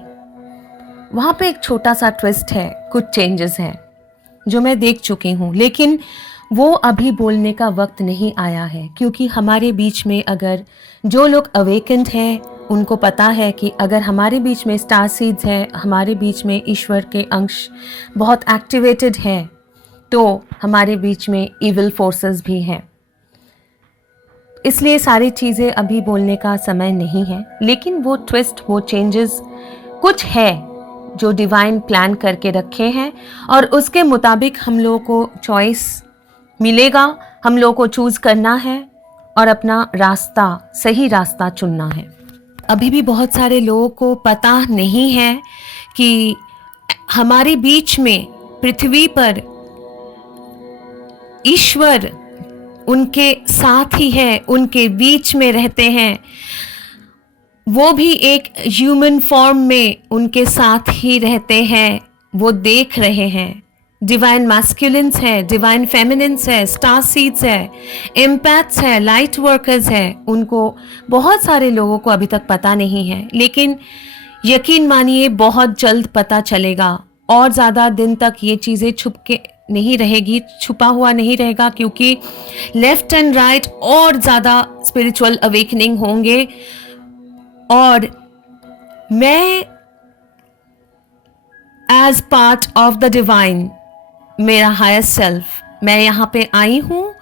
वहाँ पे एक छोटा सा ट्विस्ट है, कुछ चेंजेस हैं जो मैं देख चुकी हूँ, लेकिन वो अभी बोलने का वक्त नहीं आया है। क्योंकि हमारे बीच में अगर जो लोग अवेकेंड हैं उनको पता है कि अगर हमारे बीच में स्टार सीड्स हैं, हमारे बीच में ईश्वर के अंश बहुत एक्टिवेटेड हैं, तो हमारे बीच में इविल फोर्सेस भी हैं। इसलिए सारी चीज़ें अभी बोलने का समय नहीं है, लेकिन वो ट्विस्ट, वो चेंजेस कुछ है जो डिवाइन प्लान करके रखे हैं और उसके मुताबिक हम लोगों को चॉइस मिलेगा। हम लोगों को चूज़ करना है और अपना रास्ता, सही रास्ता चुनना है। अभी भी बहुत सारे लोगों को पता नहीं है कि हमारे बीच में, पृथ्वी पर ईश्वर उनके साथ ही है, उनके बीच में रहते हैं। वो भी एक ह्यूमन फॉर्म में उनके साथ ही रहते हैं, वो देख रहे हैं। डिवाइन मैस्कुलिन्स है, डिवाइन फेमिनिन्स है, स्टार सीड्स है, एम्पैथ्स है, लाइट वर्कर्स है। उनको बहुत सारे लोगों को अभी तक पता नहीं है, लेकिन यकीन मानिए बहुत जल्द पता चलेगा। और ज़्यादा दिन तक ये चीज़ें छुप के नहीं रहेगी, छुपा हुआ नहीं रहेगा, क्योंकि लेफ्ट एंड राइट और ज़्यादा स्पिरिचुअल अवेकनिंग होंगे। और मैं as part of the divine, मेरा हायर सेल्फ, मैं यहाँ पे आई हूँ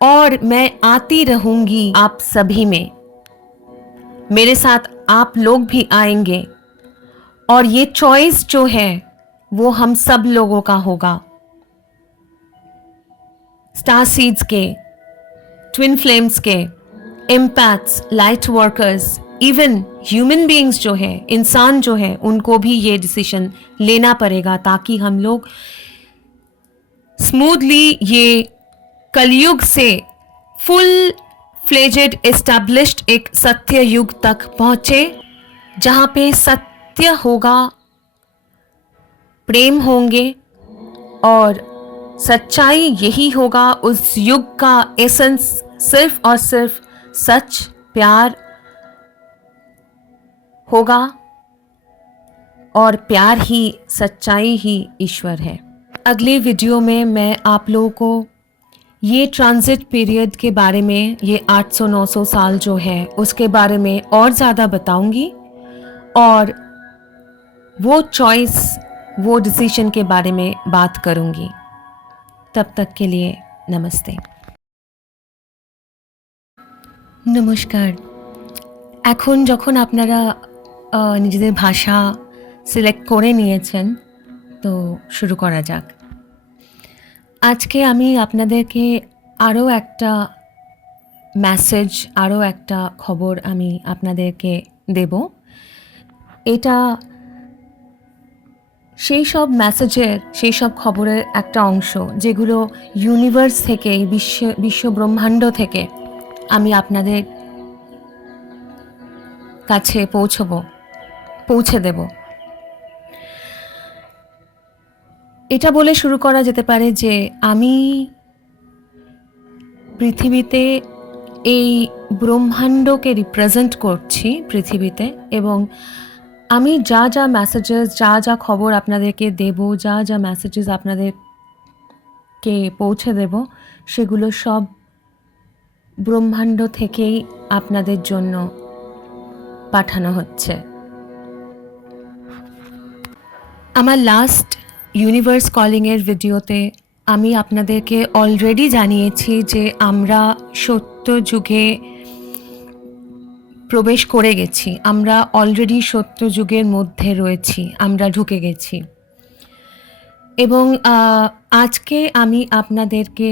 और मैं आती रहूँगी आप सभी में। मेरे साथ आप लोग भी आएंगे और ये चॉइस जो है वो हम सब लोगों का होगा। स्टार सीड्स के, ट्विन फ्लेम्स के, empaths, light workers, even human beings जो है, इंसान जो है, उनको भी ये डिसीजन लेना पड़ेगा ताकि हम लोग स्मूथली ये कलयुग से फुल फ्लेजेड एस्टैब्लिश्ड एक सत्य युग तक पहुंचे, जहां पे सत्य होगा, प्रेम होंगे और सच्चाई यही होगा। उस युग का एसेंस सिर्फ और सिर्फ सच, प्यार होगा और प्यार ही, सच्चाई ही ईश्वर है। अगले वीडियो में मैं आप लोगों को ये ट्रांजिट पीरियड के बारे में, ये 800-900 साल जो है उसके बारे में और ज़्यादा बताऊंगी और वो चॉइस, वो डिसीजन के बारे में बात करूंगी। तब तक के लिए नमस्ते। নমস্কার। এখন যখন আপনারা নিজেদের ভাষা সিলেক্ট করে নিয়েছেন, তো শুরু করা যাক। আজকে আমি আপনাদেরকে আরও একটা মেসেজ, আরও একটা খবর আমি আপনাদেরকে দেব। এটা সেই সব মেসেজের, সেই সব খবরের একটা অংশ যেগুলো ইউনিভার্স থেকে, এই বিশ্ব ব্রহ্মাণ্ড থেকে আমি আপনাদের কাছে পৌঁছে দেব। এটা বলে শুরু করা যেতে পারে যে আমি পৃথিবীতে এই ব্রহ্মাণ্ডকে রিপ্রেজেন্ট করছি পৃথিবীতে, এবং আমি যা যা মেসেজেস, যা যা খবর আপনাদেরকে দেব, যা যা মেসেজেস আপনাদেরকে পৌঁছে দেব, সেগুলো সব ব্রহ্মাণ্ড থেকেই আপনাদের জন্য পাঠানো হচ্ছে। আমার লাস্ট ইউনিভার্স কলিংয়ের ভিডিওতে আমি আপনাদেরকে অলরেডি জানিয়েছি যে আমরা সত্য যুগে প্রবেশ করে গেছি, আমরা অলরেডি সত্য যুগের মধ্যে রয়েছি, আমরা ঢুকে গেছি। এবং আজকে আমি আপনাদেরকে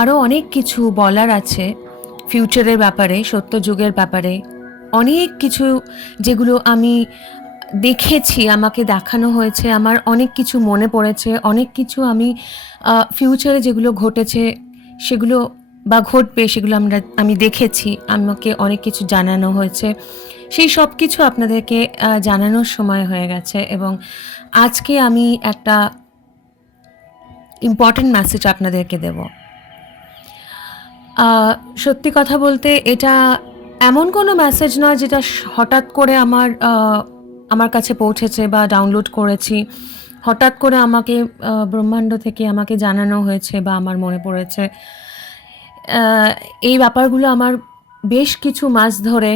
আরও অনেক কিছু বলার আছে ফিউচারের ব্যাপারে, সত্য যুগের ব্যাপারে। অনেক কিছু যেগুলো আমি দেখেছি, আমাকে দেখানো হয়েছে, আমার অনেক কিছু মনে পড়েছে, অনেক কিছু আমি ফিউচারে যেগুলো ঘটেছে সেগুলো বা ঘটবে সেগুলো আমি দেখেছি, আমাকে অনেক কিছু জানানো হয়েছে। সেই সব কিছু আপনাদেরকে জানানোর সময় হয়ে গেছে, এবং আজকে আমি একটা ইম্পর্ট্যান্ট মেসেজ আপনাদেরকে দেব। সত্যি কথা বলতে এটা এমন কোনো মেসেজ নয় যেটা হঠাৎ করে আমার কাছে পৌঁছেছে বা ডাউনলোড করেছি, হঠাৎ করে আমাকে ব্রহ্মাণ্ড থেকে আমাকে জানানো হয়েছে বা আমার মনে পড়েছে। এই ব্যাপারগুলো আমার বেশ কিছু মাস ধরে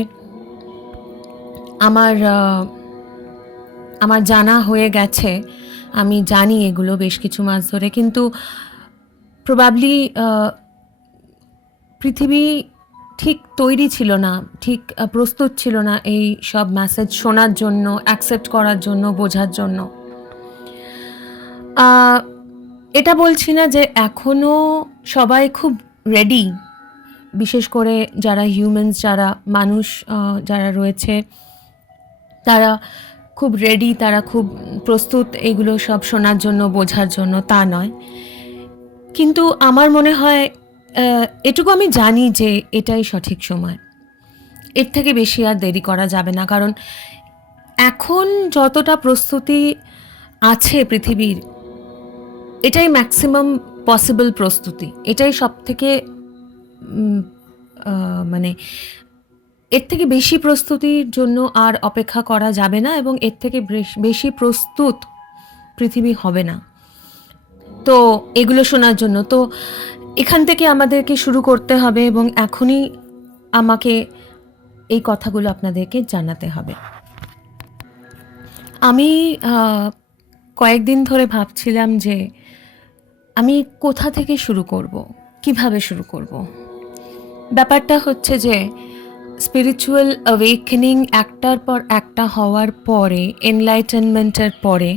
আমার জানা হয়ে গেছে, আমি জানি এগুলো বেশ কিছু মাস ধরে, কিন্তু প্রবাবলি পৃথিবী ঠিক তৈরি ছিল না, ঠিক প্রস্তুত ছিল না এই সব মেসেজ শোনার জন্য, অ্যাকসেপ্ট করার জন্য, বোঝার জন্য। এটা বলছি না যে এখনও সবাই খুব রেডি, বিশেষ করে যারা হিউম্যানস, যারা মানুষ যারা রয়েছে তারা খুব রেডি, তারা খুব প্রস্তুত এগুলো সব শোনার জন্য, বোঝার জন্য, তা নয়। কিন্তু আমার মনে হয় এটুকু আমি জানি যে এটাই সঠিক সময়, এর থেকে বেশি আর দেরি করা যাবে না। কারণ এখন যতটা প্রস্তুতি আছে পৃথিবীর, এটাই ম্যাক্সিমাম পসিবল প্রস্তুতি, এটাই সব থেকে মানে এর থেকে বেশি প্রস্তুতির জন্য আর অপেক্ষা করা যাবে না, এবং এর থেকে বেশি প্রস্তুত পৃথিবী হবে না তো এগুলো শোনার জন্য। তো এখান থেকে আমাদেরকে শুরু করতে হবে, এবং এখনই আমাকে এই কথাগুলো আপনাদেরকে জানাতে হবে। আমি কয়েকদিন ধরে ভাবছিলাম যে আমি কোথা থেকে শুরু করব, কিভাবে শুরু করব। ব্যাপারটা হচ্ছে যে স্পিরিচুয়াল অ্যাওয়েকেনিং একটার পর একটা হওয়ার পরে, এনলাইটেনমেন্টের পরে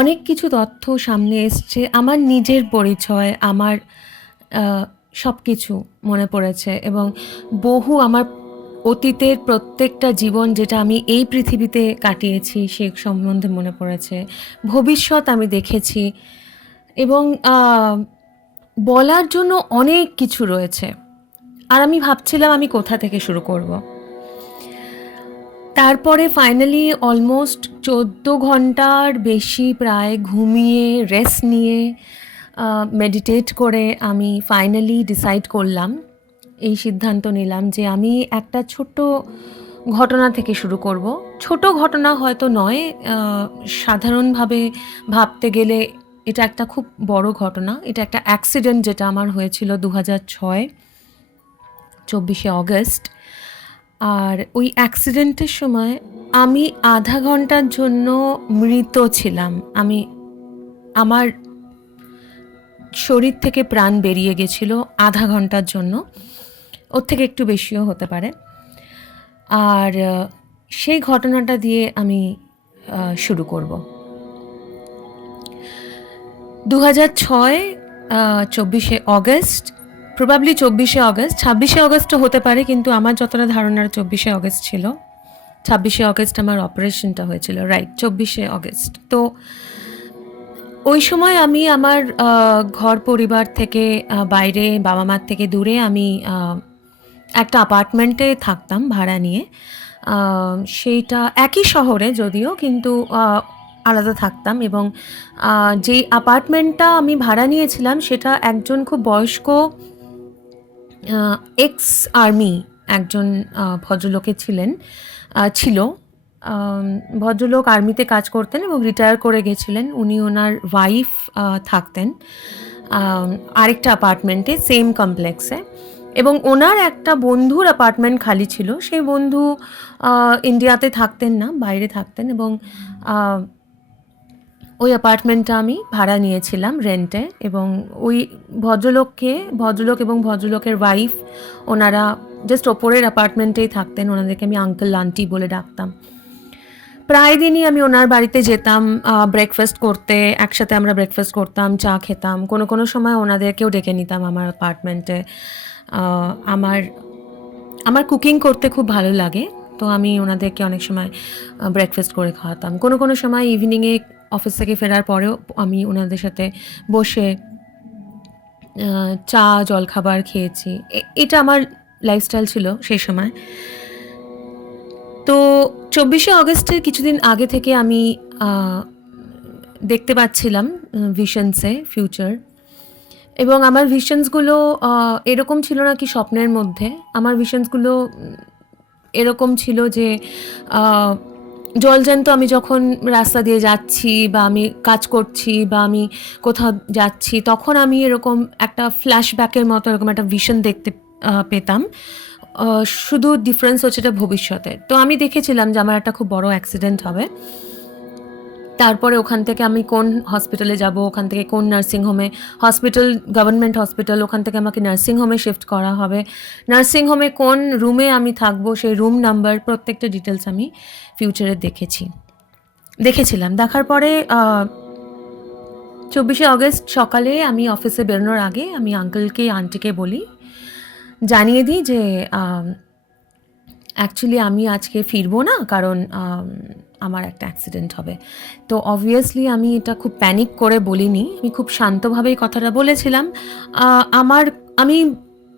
অনেক কিছু তথ্য সামনে এসছে, আমার নিজের পরিচয়, আমার সব কিছু মনে পড়েছে, এবং বহু আমার অতীতের প্রত্যেকটা জীবন যেটা আমি এই পৃথিবীতে কাটিয়েছি সে সম্বন্ধে মনে পড়েছে, ভবিষ্যৎ আমি দেখেছি, এবং বলার জন্য অনেক কিছু রয়েছে। আর আমি ভাবছিলাম আমি কোথা থেকে শুরু করব। তারপরে ফাইনালি অলমোস্ট 14 ঘন্টার বেশি প্রায় ঘুমিয়ে, রেস্ট নিয়ে, মেডিটেট করে আমি ফাইনালি ডিসাইড করলাম, এই সিদ্ধান্ত নিলাম যে আমি একটা ছোট্ট ঘটনা থেকে শুরু করব। ছোট ঘটনা হয়তো নয়, সাধারণভাবে ভাবতে গেলে এটা একটা খুব বড় ঘটনা। এটা একটা অ্যাক্সিডেন্ট যেটা আমার হয়েছিল 2006 24শে অগস্ট। আর ওই অ্যাক্সিডেন্টের সময় আমি আধা ঘন্টার জন্য মৃত ছিলাম। আমার শরীর থেকে প্রাণ বেরিয়ে গেছিল আধা ঘন্টার জন্য, ওর থেকে একটু বেশিও হতে পারে। আর সেই ঘটনাটা দিয়ে আমি শুরু করব। 2006 24শে অগস্ট, প্রবাবলি 24শে অগস্ট, 26শে অগস্টও হতে পারে, কিন্তু আমার যতটা ধারণার 24শে অগস্ট ছিল। 26শে অগস্ট আমার অপারেশনটা হয়েছিল, রাইট, 24শে অগস্ট। তো ওই সময় আমি আমার ঘর পরিবার থেকে বাইরে, বাবা মার থেকে দূরে আমি একটা অ্যাপার্টমেন্টে থাকতাম ভাড়া নিয়ে। সেইটা একই শহরে যদিও, কিন্তু আলাদা থাকতাম। এবং যেই অ্যাপার্টমেন্টটা আমি ভাড়া নিয়েছিলাম সেটা একজন খুব বয়স্ক এক্স আর্মি একজন ভদ্রলোকে ছিল। ভদ্রলোক আর্মিতে কাজ করতেন এবং রিটায়ার করে গেছিলেন। উনি ওনার ওয়াইফ থাকতেন আরেকটা অ্যাপার্টমেন্টে, সেম কমপ্লেক্সে। এবং ওনার একটা বন্ধুর অ্যাপার্টমেন্ট খালি ছিল। সেই বন্ধু ইন্ডিয়াতে থাকতেন না, বাইরে থাকতেন। এবং ওই অ্যাপার্টমেন্টটা আমি ভাড়া নিয়েছিলাম রেন্টে। এবং ওই ভদ্রলোক এবং ভদ্রলোকের ওয়াইফ, ওনারা জাস্ট ওপরের অ্যাপার্টমেন্টেই থাকতেন। ওনাদেরকে আমি আঙ্কেল আন্টি বলে ডাকতাম। প্রায় দিনই আমি ওনার বাড়িতে যেতাম ব্রেকফাস্ট করতে। একসাথে আমরা ব্রেকফাস্ট করতাম, চা খেতাম। কোনো কোনো সময় ওনাদেরকেও ডেকে নিতাম আমার অ্যাপার্টমেন্টে। আমার আমার কুকিং করতে খুব ভালো লাগে, তো আমি ওনাদেরকে অনেক সময় ব্রেকফাস্ট করে খাওয়াতাম। কোনো কোনো সময় ইভিনিংয়ে অফিস থেকে ফেরার পরেও আমি ওনাদের সাথে বসে চা জলখাবার খেয়েছি। এটা আমার লাইফস্টাইল ছিল সেই সময়। তো 24শে অগস্টের কিছুদিন আগে থেকে আমি দেখতে পাচ্ছিলাম ভিশনসে ফিউচার। এবং আমার ভিশনসগুলো এরকম ছিল না কি স্বপ্নের মধ্যে। আমার ভিশনসগুলো এরকম ছিল যে জলজ্যান্ত আমি যখন রাস্তা দিয়ে যাচ্ছি বা আমি কাজ করছি বা আমি কোথাও যাচ্ছি, তখন আমি এরকম একটা ফ্ল্যাশব্যাকের মতো এরকম একটা ভিশন দেখতে পেতাম। শুধু ডিফারেন্স হচ্ছে এটা ভবিষ্যতে। তো আমি দেখেছিলাম যে আমার একটা খুব বড় অ্যাক্সিডেন্ট হবে। তারপরে ওখান থেকে আমি কোন হসপিটালে যাব, ওখান থেকে কোন নার্সিংহোমে, হসপিটাল গভর্নমেন্ট হসপিটাল, ওখান থেকে আমাকে নার্সিংহোমে শিফট করা হবে। নার্সিংহোমে কোন রুমে আমি থাকবো, সেই রুম নাম্বার, প্রত্যেকটা ডিটেলস আমি ফিউচারে দেখেছিলাম। দেখার পরে 24শে অগস্ট সকালে আমি অফিসে বেরোনোর আগে আমি আঙ্কেলকে আন্টিকে জানিয়ে দিই যে অ্যাকচুয়ালি আমি আজকে ফিরবো না, কারণ আমার একটা অ্যাক্সিডেন্ট হবে। তো অবভিয়াসলি আমি এটা খুব প্যানিক করে বলিনি, আমি খুব শান্তভাবেই কথাটা বলেছিলাম। আমি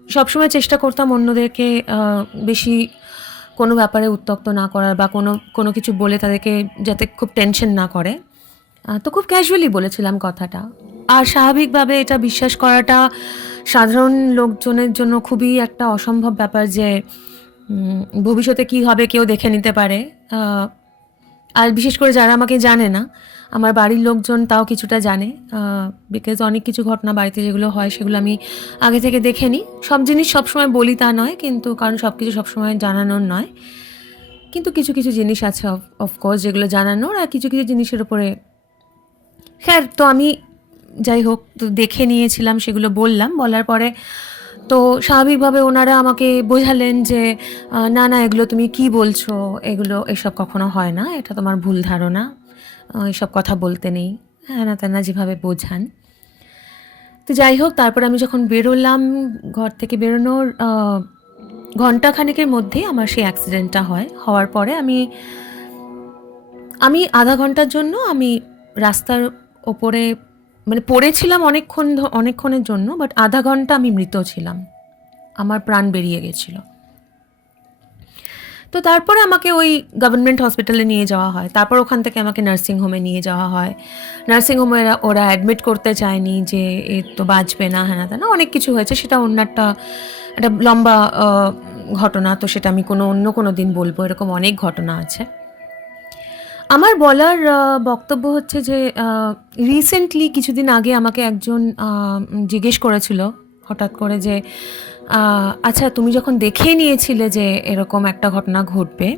সবসময় চেষ্টা করতাম অন্যদেরকে বেশি কোনো ব্যাপারে উত্ত্যক্ত না করার, বা কোনো কিছু বলে তাদেরকে যাতে খুব টেনশন না করে। তো খুব ক্যাজুয়ালি বলেছিলাম কথাটা। আর স্বাভাবিকভাবে এটা বিশ্বাস করাটা সাধারণ লোকজনের জন্য খুবই একটা অসম্ভব ব্যাপার যে ভবিষ্যতে কী হবে কেউ দেখে নিতে পারে। আর বিশেষ করে যারা আমাকে জানে না, আমার বাড়ির লোকজন তাও কিছুটা জানে, বিকজ অনেক কিছু ঘটনা বাড়িতে যেগুলো হয় সেগুলো আমি আগে থেকে দেখে নিই। সব জিনিস সবসময় বলি তা নয়, কিন্তু কারণ সব কিছু সবসময় জানানোর নয়, কিন্তু কিছু কিছু জিনিস আছে অফকোর্স যেগুলো জানানোর, আর কিছু কিছু জিনিসের উপরে তো আমি যাই হোক তো দেখে নিয়েছিলাম, সেগুলো বলার পরে তো স্বাভাবিকভাবে ওনারা আমাকে বোঝালেন যে না না, এগুলো তুমি কি বলছো, এসব কখনো হয় না, এটা তোমার ভুল ধারণা, এসব কথা বলতে নেই, হ্যাঁ না তেনা যেভাবে বোঝান। তো যাই হোক, তারপর আমি যখন বেরোলাম, ঘর থেকে বেরোনোর ঘণ্টাখানেকের মধ্যেই আমার সেই অ্যাক্সিডেন্টটা হওয়ার পরে আমি আধা ঘন্টার জন্য আমি রাস্তার ওপরে মানে পড়েছিলাম অনেকক্ষণের জন্য, বাট আধা ঘন্টা আমি মৃত ছিলাম, আমার প্রাণ বেরিয়ে গেছিল। তো তারপরে আমাকে ওই গভর্নমেন্ট হসপিটালে নিয়ে যাওয়া হয়। তারপর ওখান থেকে আমাকে নার্সিংহোমে নিয়ে যাওয়া হয়। নার্সিংহোমে ওরা অ্যাডমিট করতে চায়নি, যে এ তো বাঁচবে না, হ্যাঁ না, অনেক কিছু হয়েছে, সেটা অন্য একটা লম্বা ঘটনা। তো সেটা আমি অন্য কোনো দিন বলবো, এরকম অনেক ঘটনা আছে। আমার বলার বক্তব্য হচ্ছে যে রিসেন্টলি কিছুদিন আগে আমাকে একজন জিজ্ঞেস করেছিল হঠাৎ করে যে আচ্ছা, তুমি যখন দেখে নিয়েছিলে যে এরকম একটা ঘটনা ঘটবে,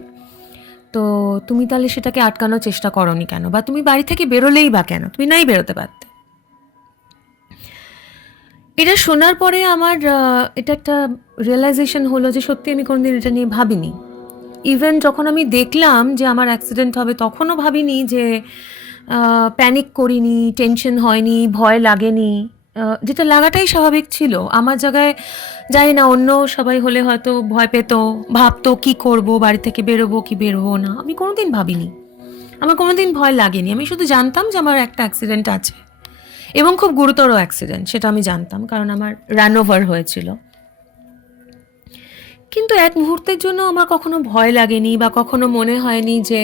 তো তুমি তাহলে সেটাকে আটকানোর চেষ্টা করোনি কেন, বা তুমি বাড়ি থেকে বেরোলেই বা কেন, তুমি নাই বেরোতে পারতে। এটা শোনার পরে আমার এটা একটা রিয়েলাইজেশন হলো যে সত্যি আমি কোনোদিন এটা নিয়ে ভাবিনি। ইভেন যখন আমি দেখলাম যে আমার অ্যাক্সিডেন্ট হবে তখনও ভাবিনি যে প্যানিক করিনি, টেনশন হয়নি, ভয় লাগেনি। যেটা লাগাটাই স্বাভাবিক ছিল। আমার জায়গায় জানি না অন্য সবাই হলে হয়তো ভয় পেত, ভাবতো কী করব, বাড়ি থেকে বেরোবো কি বেরোবো না। আমি কোনোদিন ভাবিনি, আমার কোনোদিন ভয় লাগেনি। আমি শুধু জানতাম যে আমার একটা অ্যাক্সিডেন্ট আছে এবং খুব গুরুতর অ্যাক্সিডেন্ট, সেটা আমি জানতাম কারণ আমার রান ওভার হয়েছিল। কিন্তু এক মুহূর্তের জন্য আমার কখনো ভয় লাগেনি বা কখনো মনে হয়নি যে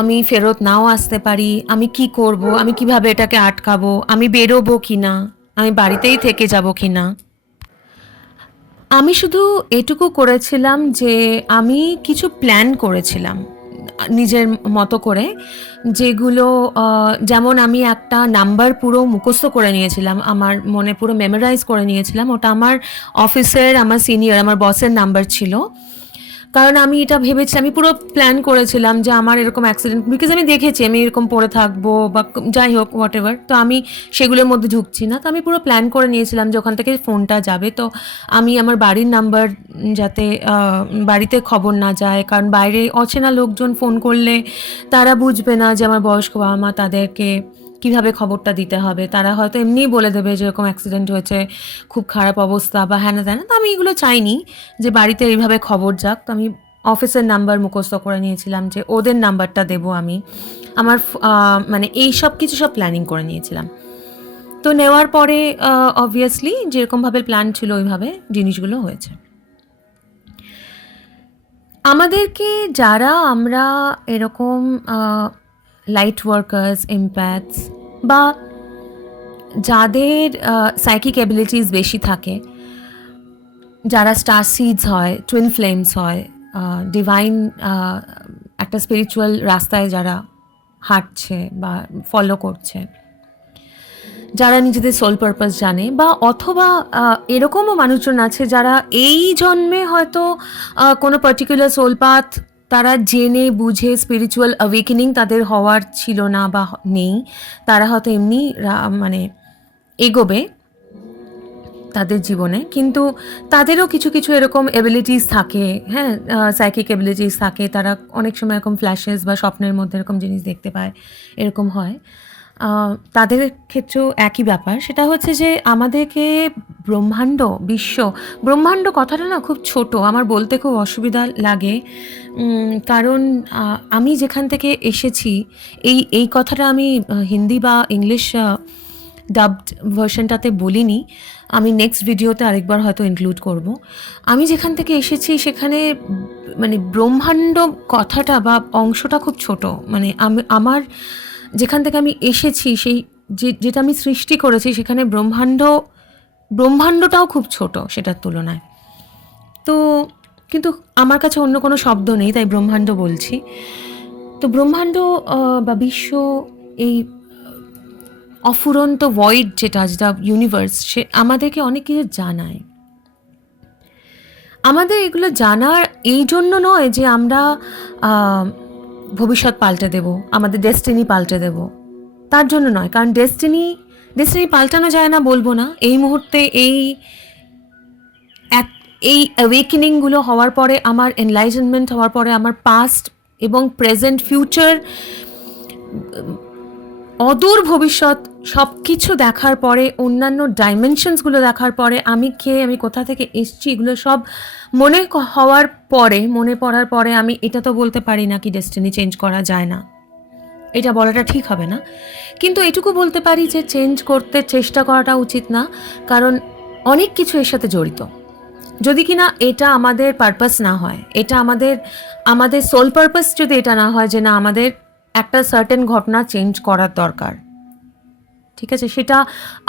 আমি ফেরত নাও আসতে পারি, আমি কি করব, আমি কিভাবে এটাকে আটকাবো, আমি বেরোবো কি না, আমি বাড়িতেই থেকে যাব কি না। আমি শুধু এটুকু করেছিলাম যে আমি কিছু প্ল্যান করেছিলাম নিজের মতো করে, যেগুলো যেমন আমি একটা নাম্বার পুরো মুখস্থ করে নিয়েছিলাম, আমার মনে পুরো মেমোরাইজ করে নিয়েছিলাম। ওটা আমার অফিসের, আমার সিনিয়র, আমার বসের নাম্বার ছিল। কারণ আমি এটা ভেবেছি, আমি পুরো প্ল্যান করেছিলাম যে আমার এরকম অ্যাক্সিডেন্ট, বিকজ আমি দেখেছি আমি এরকম পড়ে থাকবো বা যাই হোক হোয়াট এভার, তো আমি সেগুলোর মধ্যে ঢুকছি না। তো আমি পুরো প্ল্যান করে নিয়েছিলাম যে ওখান থেকে ফোনটা যাবে, তো আমি আমার বাড়ির নাম্বার, যাতে বাড়িতে খবর না যায়, কারণ বাইরে অচেনা লোকজন ফোন করলে তারা বুঝবে না যে আমার বয়স্ক বাবা মা, তাদেরকে কীভাবে খবরটা দিতে হবে। তারা হয়তো এমনিই বলে দেবে যে এরকম অ্যাক্সিডেন্ট হয়েছে, খুব খারাপ অবস্থা বা হ্যাঁ না তো আমি এগুলো চাইনি যে বাড়িতে এইভাবে খবর যাক। তো আমি অফিসের নাম্বার মুখস্থ করে নিয়েছিলাম যে ওদের নাম্বারটা দেবো আমি, আমার মানে এই সব কিছু সব প্ল্যানিং করে নিয়েছিলাম। তো নেওয়ার পরে অবভিয়াসলি যেরকমভাবে প্ল্যান ছিল ওইভাবে জিনিসগুলো হয়েছে। আমাদেরকে যারা আমরা এরকম লাইট ওয়ার্কার্স, এমপ্যাথস বা যাদের সাইকিক অ্যাবিলিটিস বেশি থাকে, যারা স্টার সিডস হয়, টুইন ফ্লেমস হয়, ডিভাইন একটা স্পিরিচুয়াল রাস্তায় যারা হাঁটছে বা ফলো করছে, যারা নিজেদের সোল পারপাস জানে, বা অথবা এরকমও মানুষজন আছে যারা এই জন্মে হয়তো কোনো পার্টিকুলার সোল পাথ তারা জেনে বুঝে স্পিরিচুয়াল অ্যাওয়েকেনিং তাদের হওয়ার ছিল না বা নেই, তারা হয়তো এমনি মানে এগোবে তাদের জীবনে, কিন্তু তাদেরও কিছু কিছু এরকম এবিলিটিস থাকে, হ্যাঁ, সাইকিক এবিলিটিস থাকে। তারা অনেক সময় এরকম ফ্ল্যাশেস বা স্বপ্নের মধ্যে এরকম জিনিস দেখতে পায়, এরকম হয়। তাদের ক্ষেত্রেও একই ব্যাপার, সেটা হচ্ছে যে আমাদেরকে ব্রহ্মাণ্ড, বিশ্ব, ব্রহ্মাণ্ড কথাটা না খুব ছোট, আমার বলতে খুব অসুবিধা লাগে, কারণ আমি যেখান থেকে এসেছি, এই কথাটা আমি হিন্দি বা ইংলিশ ডাবড ভার্সনটাতে বলিনি, আমি নেক্সট ভিডিওতে আরেকবার হয়তো ইনক্লুড করব। আমি যেখান থেকে এসেছি সেখানে মানে ব্রহ্মাণ্ড কথাটা বা অংশটা খুব ছোট, মানে আমার যেখান থেকে আমি এসেছি, সেই যেটা আমি সৃষ্টি করেছি, সেখানে ব্রহ্মাণ্ডটাও খুব ছোট সেটার তুলনায়। তো কিন্তু আমার কাছে অন্য কোনো শব্দ নেই, তাই ব্রহ্মাণ্ড বলছি। তো ব্রহ্মাণ্ড বা বিশ্ব, এই অফুরন্ত ভয়েড যেটা ইউনিভার্স, সে আমাদেরকে অনেক কিছু জানায়। আমাদের এগুলো জানার এই জন্য নয় যে আমরা ভবিষ্যৎ পাল্টে দেব, আমাদের ডেস্টিনি পাল্টে দেব, তার জন্য নয়। কারণ ডেস্টিনি পাল্টানো যায় না বলবো না। এই মুহূর্তে এই অ্যাওয়েকেনিংগুলো হওয়ার পরে, আমার এনলাইটেনমেন্ট হওয়ার পরে, আমার পাস্ট এবং প্রেজেন্ট, ফিউচার, অদূর ভবিষ্যৎ সব কিছু দেখার পরে, অন্যান্য ডাইমেনশনসগুলো দেখার পরে, আমি কোথা থেকে এসছি, এগুলো সব মনে পড়ার পরে আমি এটা তো বলতে পারি না কি ডেস্টিনি চেঞ্জ করা যায় না, এটা বলাটা ঠিক হবে না। কিন্তু এটুকু বলতে পারি যে চেঞ্জ করতে চেষ্টা করাটা উচিত না, কারণ অনেক কিছু এর সাথে জড়িত। যদি কিনা এটা আমাদের পারপাস না হয়, এটা আমাদের সোল পারপাস যদি এটা না হয় যে না আমাদের একটা সার্টেন ঘটনা চেঞ্জ করার দরকার, ঠিক আছে, সেটা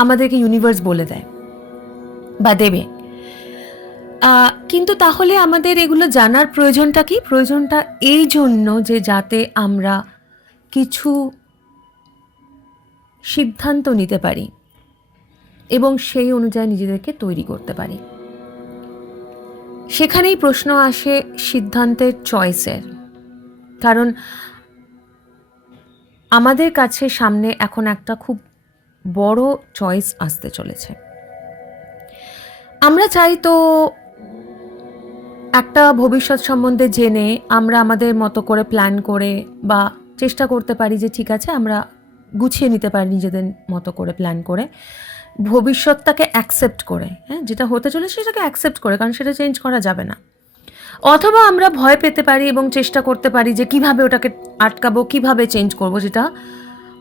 আমাদেরকে ইউনিভার্স বলে দেয় বা দেবে। কিন্তু তাহলে আমাদের এগুলো জানার প্রয়োজনটা কি? প্রয়োজনটা এই জন্য যে যাতে আমরা কিছু সিদ্ধান্ত নিতে পারি এবং সেই অনুযায়ী নিজেদেরকে তৈরি করতে পারি। সেখানেই প্রশ্ন আসে সিদ্ধান্তের চয়েসের, কারণ আমাদের কাছে সামনে এখন একটা খুব বড় চয়েস আসতে চলেছে। আমরা চাই তো একটা ভবিষ্যৎ সম্বন্ধে জেনে আমরা আমাদের মতো করে প্ল্যান করে বা চেষ্টা করতে পারি যে ঠিক আছে আমরা গুছিয়ে নিতে পারি নিজেদের মতো করে প্ল্যান করে ভবিষ্যৎটাকে অ্যাকসেপ্ট করে, হ্যাঁ, যেটা হতে চলেছে সেটাকে অ্যাকসেপ্ট করে, কারণ সেটা চেঞ্জ করা যাবে না। অথবা আমরা ভয় পেতে পারি এবং চেষ্টা করতে পারি যে কিভাবে ওটাকে আটকাবো, কিভাবে চেঞ্জ করব, যেটা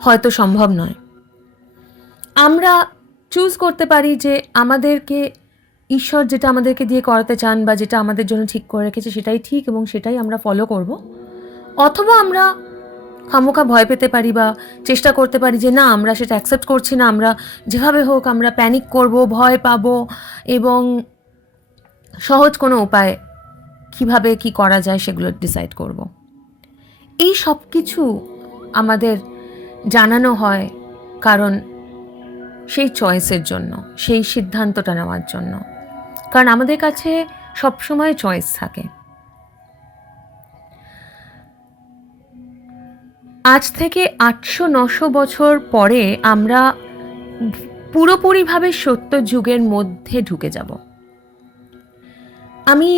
হয়তো সম্ভব নয়। আমরা চুজ করতে পারি যে আমাদেরকে ঈশ্বর যেটা আমাদেরকে দিয়ে করাতে চান বা যেটা আমাদের জন্য ঠিক করে রেখেছে সেটাই ঠিক এবং সেটাই আমরা ফলো করব। অথবা আমরা খামোখা ভয় পেতে পারি বা চেষ্টা করতে পারি যে না, আমরা সেটা অ্যাকসেপ্ট করছি না, আমরা যেভাবে হোক আমরা প্যানিক করব, ভয় পাবো এবং সহজ কোনো উপায় কিভাবে কি করা যায় সেগুলো ডিসাইড করব। এই সব কিছু আমাদের জানানো হয় কারণ সেই চয়েসের জন্য, সেই সিদ্ধান্তটা নেওয়ার জন্য, কারণ আমাদের কাছে সবসময় চয়েস থাকে। আজ থেকে 800-900 বছর পরে আমরা পুরোপুরিভাবে সত্য যুগের মধ্যে ঢুকে যাব। আমি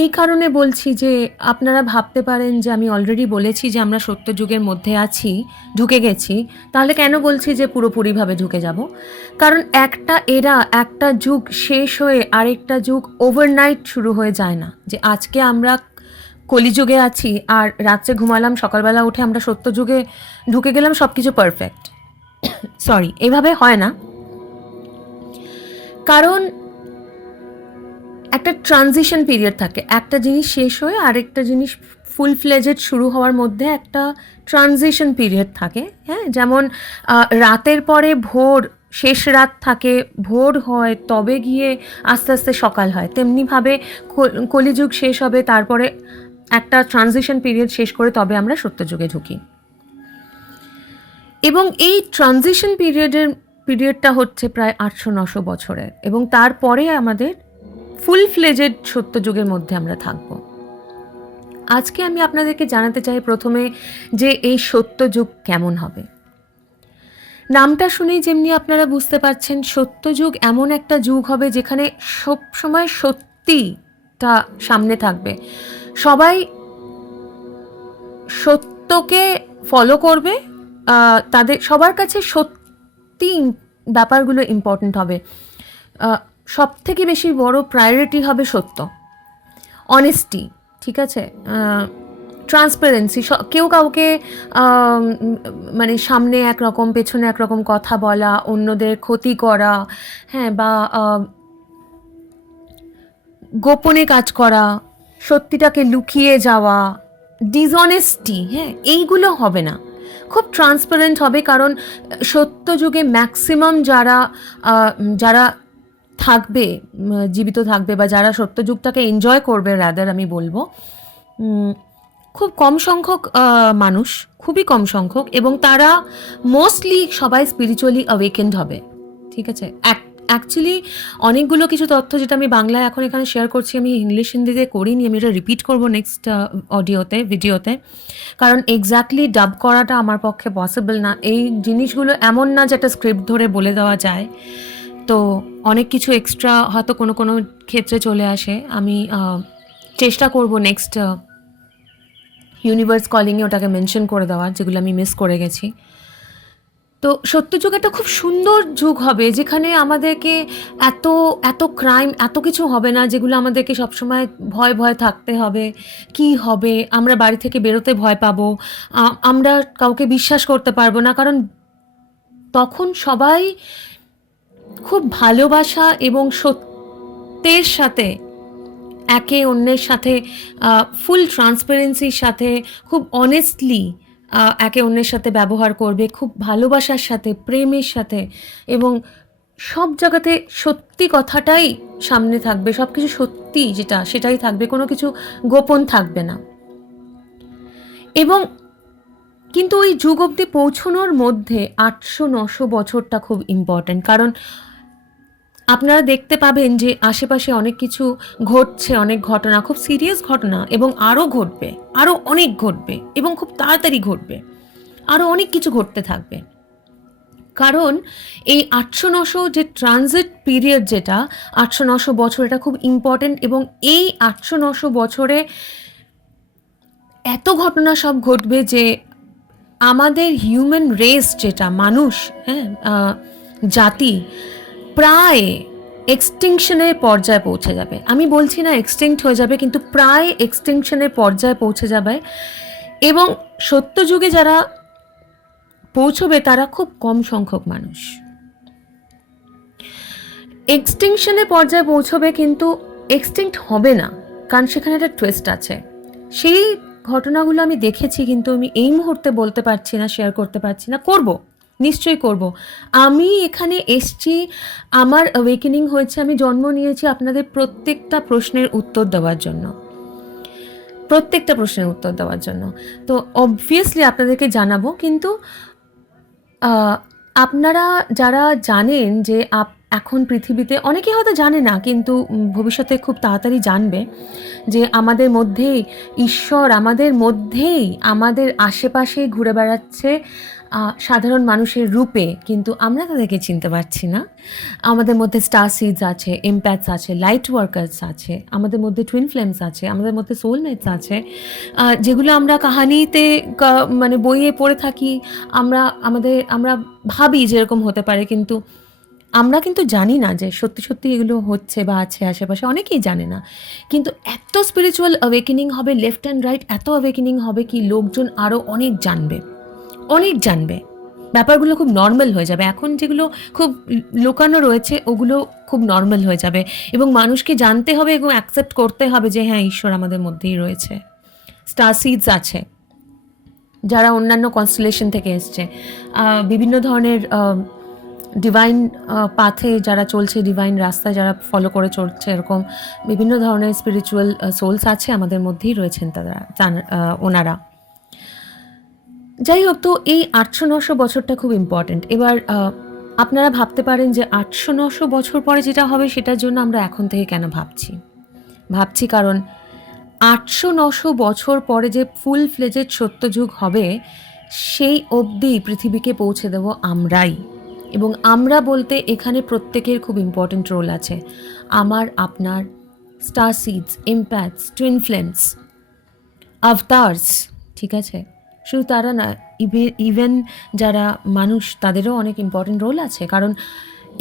এই কারণে বলছি যে আপনারা ভাবতে পারেন যে আমি অলরেডি বলেছি যে আমরা সত্য যুগের মধ্যে আছি, ঢুকে গেছি, তাহলে কেন বলছি যে পুরোপুরিভাবে ঢুকে যাব? কারণ একটা যুগ শেষ হয়ে আরেকটা যুগ ওভারনাইট শুরু হয়ে যায় না, যে আজকে আমরা কলিযুগে আছি আর রাত্রে ঘুমালাম, সকালবেলা উঠে আমরা সত্য যুগে ঢুকে গেলাম, সব কিছু পারফেক্ট। সরি, এভাবে হয় না। কারণ একটা ট্রানজিশন পিরিয়ড থাকে, একটা জিনিস শেষ হয়ে আরেকটা জিনিস ফুল ফ্লেজেড শুরু হওয়ার মধ্যে একটা ট্রানজিশন পিরিয়ড থাকে, হ্যাঁ। যেমন রাতের পরে ভোর, শেষ রাত থাকে, ভোর হয়, তবে গিয়ে আস্তে আস্তে সকাল হয়, তেমনিভাবে কলিযুগ শেষ হবে, তারপরে একটা ট্রানজিশন পিরিয়ড শেষ করে তবে আমরা সত্যযুগে ঢুকি। এবং এই ট্রানজিশন পিরিয়ডটা হচ্ছে প্রায় 800-900 বছরের, এবং তারপরে আমাদের ফুল ফ্লেজেড সত্যযুগের মধ্যে আমরা থাকব। আজকে আমি আপনাদেরকে জানাতে চাই প্রথমে যে এই সত্যযুগ কেমন হবে। নামটা শুনেই যেমনি আপনারা বুঝতে পারছেন, সত্যযুগ এমন একটা যুগ হবে যেখানে সব সময় সত্যিটা সামনে থাকবে। সবাই সত্যকে ফলো করবে, তাদের সবার কাছে সত্যি ব্যাপারগুলো ইম্পর্ট্যান্ট হবে। সব থেকে বেশি বড় প্রায়োরিটি হবে সত্য, অনেস্টি, ঠিক আছে, ট্রান্সপারেন্সি। কেউ কাউকে মানে সামনে একরকম পেছনে একরকম কথা বলা, অন্যদের ক্ষতি করা, হ্যাঁ, বা গোপনে কাজ করা, সত্যিটাকে লুকিয়ে যাওয়া, ডিসঅনেস্টি, হ্যাঁ, এইগুলো হবে না। খুব ট্রান্সপারেন্ট হবে, কারণ সত্য যুগে ম্যাক্সিমাম যারা থাকবে, জীবিত থাকবে, বা যারা সত্যযুগটাকে এনজয় করবে, রাদার আমি বলবো, খুব কম সংখ্যক মানুষ, খুবই কম সংখ্যক, এবং তারা মোস্টলি সবাই স্পিরিচুয়ালি অ্যাওয়েকেন্ড হবে, ঠিক আছে। অ্যাকচুয়ালি অনেকগুলো কিছু তথ্য যেটা আমি বাংলায় এখন এখানে শেয়ার করছি, আমি ইংলিশ হিন্দিতে করিনি, আমি এটা রিপিট করবো নেক্সট ভিডিওতে, কারণ এক্স্যাক্টলি ডাব করাটা আমার পক্ষে পসিবল না। এই জিনিসগুলো এমন না যে একটা স্ক্রিপ্ট ধরে বলে দেওয়া যায়, তো অনেক কিছু এক্সট্রা হয়তো কোনো কোনো ক্ষেত্রে চলে আসে। আমি চেষ্টা করব নেক্সট ইউনিভার্স কলিংয়ে ওটাকে মেনশন করে দেওয়ার, যেগুলো আমি মিস করে গেছি। তো সত্যযুগ একটা খুব সুন্দর যুগ হবে, যেখানে আমাদেরকে এত ক্রাইম, এত কিছু হবে না যেগুলো আমাদেরকে সবসময় ভয় থাকতে হবে। কি হবে, আমরা বাড়ি থেকে বেরোতে ভয় পাবো, আমরা কাউকে বিশ্বাস করতে পারবো না, কারণ তখন সবাই খুব ভালোবাসা এবং সত্যের সাথে একে অন্যের সাথে ফুল ট্রান্সপারেন্সির সাথে খুব অনেস্টলি একে অন্যের সাথে ব্যবহার করবে, খুব ভালোবাসার সাথে, প্রেমের সাথে, এবং সব জায়গাতে সত্যি কথাটাই সামনে থাকবে, সব কিছু সত্যি যেটা সেটাই থাকবে, কোনো কিছু গোপন থাকবে না। এবং কিন্তু ওই যুগ অবধি পৌঁছানোর মধ্যে 800-900 বছরটা খুব ইম্পর্ট্যান্ট, কারণ আপনারা দেখতে পাবেন যে আশেপাশে অনেক কিছু ঘটছে, অনেক ঘটনা, খুব সিরিয়াস ঘটনা, এবং আরও ঘটবে, আরও অনেক ঘটবে, এবং খুব তাড়াতাড়ি ঘটবে, আরও অনেক কিছু ঘটতে থাকবে। কারণ এই ৮০০-৯০০ যে ট্রানজিট পিরিয়ড, যেটা ৮০০-৯০০ বছর, এটা খুব ইম্পর্টেন্ট। এবং এই ৮০০-৯০০ বছরে এত ঘটনা সব ঘটবে যে আমাদের হিউম্যান রেস, যেটা মানুষ, হ্যাঁ, জাতি প্রায় এক্সটিংশনের পর্যায়ে পৌঁছে যাবে। আমি বলছি না এক্সটিংক্ট হয়ে যাবে, কিন্তু প্রায় এক্সটিংশনের পর্যায়ে পৌঁছে যাবে। এবং সত্যযুগে যারা পৌঁছবে তারা খুব কম সংখ্যক মানুষ। এক্সটিংশনের পর্যায়ে পৌঁছবে, কিন্তু এক্সটিংক্ট হবে না, কারণ সেখানে একটা টুইস্ট আছে। সেই ঘটনাগুলো আমি দেখেছি, কিন্তু আমি এই মুহূর্তে বলতে পারছি না, শেয়ার করতে পারছি না। করব, নিশ্চয়ই করব। আমি এখানে এসছি, আমার অ্যাওয়েকেনিং হয়েছে, আমি জন্ম নিয়েছি আপনাদের প্রত্যেকটা প্রশ্নের উত্তর দেওয়ার জন্য, প্রত্যেকটা প্রশ্নের উত্তর দেওয়ার জন্য। তো অবভিয়াসলি আপনাদেরকে জানাবো, কিন্তু আপনারা যারা জানেন যে এখন পৃথিবীতে, অনেকে হয়তো জানে না, কিন্তু ভবিষ্যতে খুব তাড়াতাড়ি জানবে যে আমাদের মধ্যেই ঈশ্বর, আমাদের মধ্যেই, আমাদের আশেপাশেই ঘুরে বেড়াচ্ছে সাধারণ মানুষের রূপে, কিন্তু আমরা তাদেরকে চিনতে পারছি না। আমাদের মধ্যে স্টার সিডস আছে, এমপ্যাথস আছে, লাইট ওয়ার্কার্স আছে, আমাদের মধ্যে টুইন ফ্লেমস আছে, আমাদের মধ্যে সোলমেটস আছে, যেগুলো আমরা কাহানিতে মানে বইয়ে পড়ে থাকি। আমরা ভাবি যেরকম হতে পারে, কিন্তু আমরা কিন্তু জানি না যে সত্যি সত্যি এগুলো হচ্ছে বা আছে আশেপাশে, অনেকেই জানে না। কিন্তু এত স্পিরিচুয়াল অ্যাওয়েকেনিং হবে লেফট অ্যান্ড রাইট, এত অ্যাওয়েকেনিং হবে কি লোকজন আরও অনেক জানবে, অনেক জানবে, ব্যাপারগুলো খুব নর্মাল হয়ে যাবে। এখন যেগুলো খুব লুকানো রয়েছে ওগুলো খুব নর্মাল হয়ে যাবে, এবং মানুষকে জানতে হবে এবং অ্যাকসেপ্ট করতে হবে যে হ্যাঁ, ঈশ্বর আমাদের মধ্যেই রয়েছে। স্টার সিডস আছে, যারা অন্যান্য কনস্টেলেশন থেকে এসছে, বিভিন্ন ধরনের ডিভাইন পাথে যারা চলছে, ডিভাইন রাস্তায় যারা ফলো করে চলছে, এরকম বিভিন্ন ধরনের স্পিরিচুয়াল সোলস আছে, আমাদের মধ্যেই রয়েছেন তারা, ওনারা। যাই হোক, তো এই ৮০০-৯০০ বছরটা খুব ইম্পর্ট্যান্ট। এবার আপনারা ভাবতে পারেন যে ৮০০-৯০০ বছর পরে যেটা হবে সেটার জন্য আমরা এখন থেকে কেন ভাবছি কারণ ৮০০-৯০০ বছর পরে যে ফুল ফ্লেজেড সত্যযুগ হবে, সেই অবধি পৃথিবীকে পৌঁছে দেব আমরাই। এবং আমরা বলতে এখানে প্রত্যেকের খুব ইম্পর্ট্যান্ট রোল আছে, আমার, আপনার, স্টার সিডস, এমপ্যাথস, টুইন ফ্লেমস, আভতার্স, ঠিক আছে? শুধু তারা না, ইভেন যারা মানুষ, তাদেরও অনেক ইম্পর্টেন্ট রোল আছে, কারণ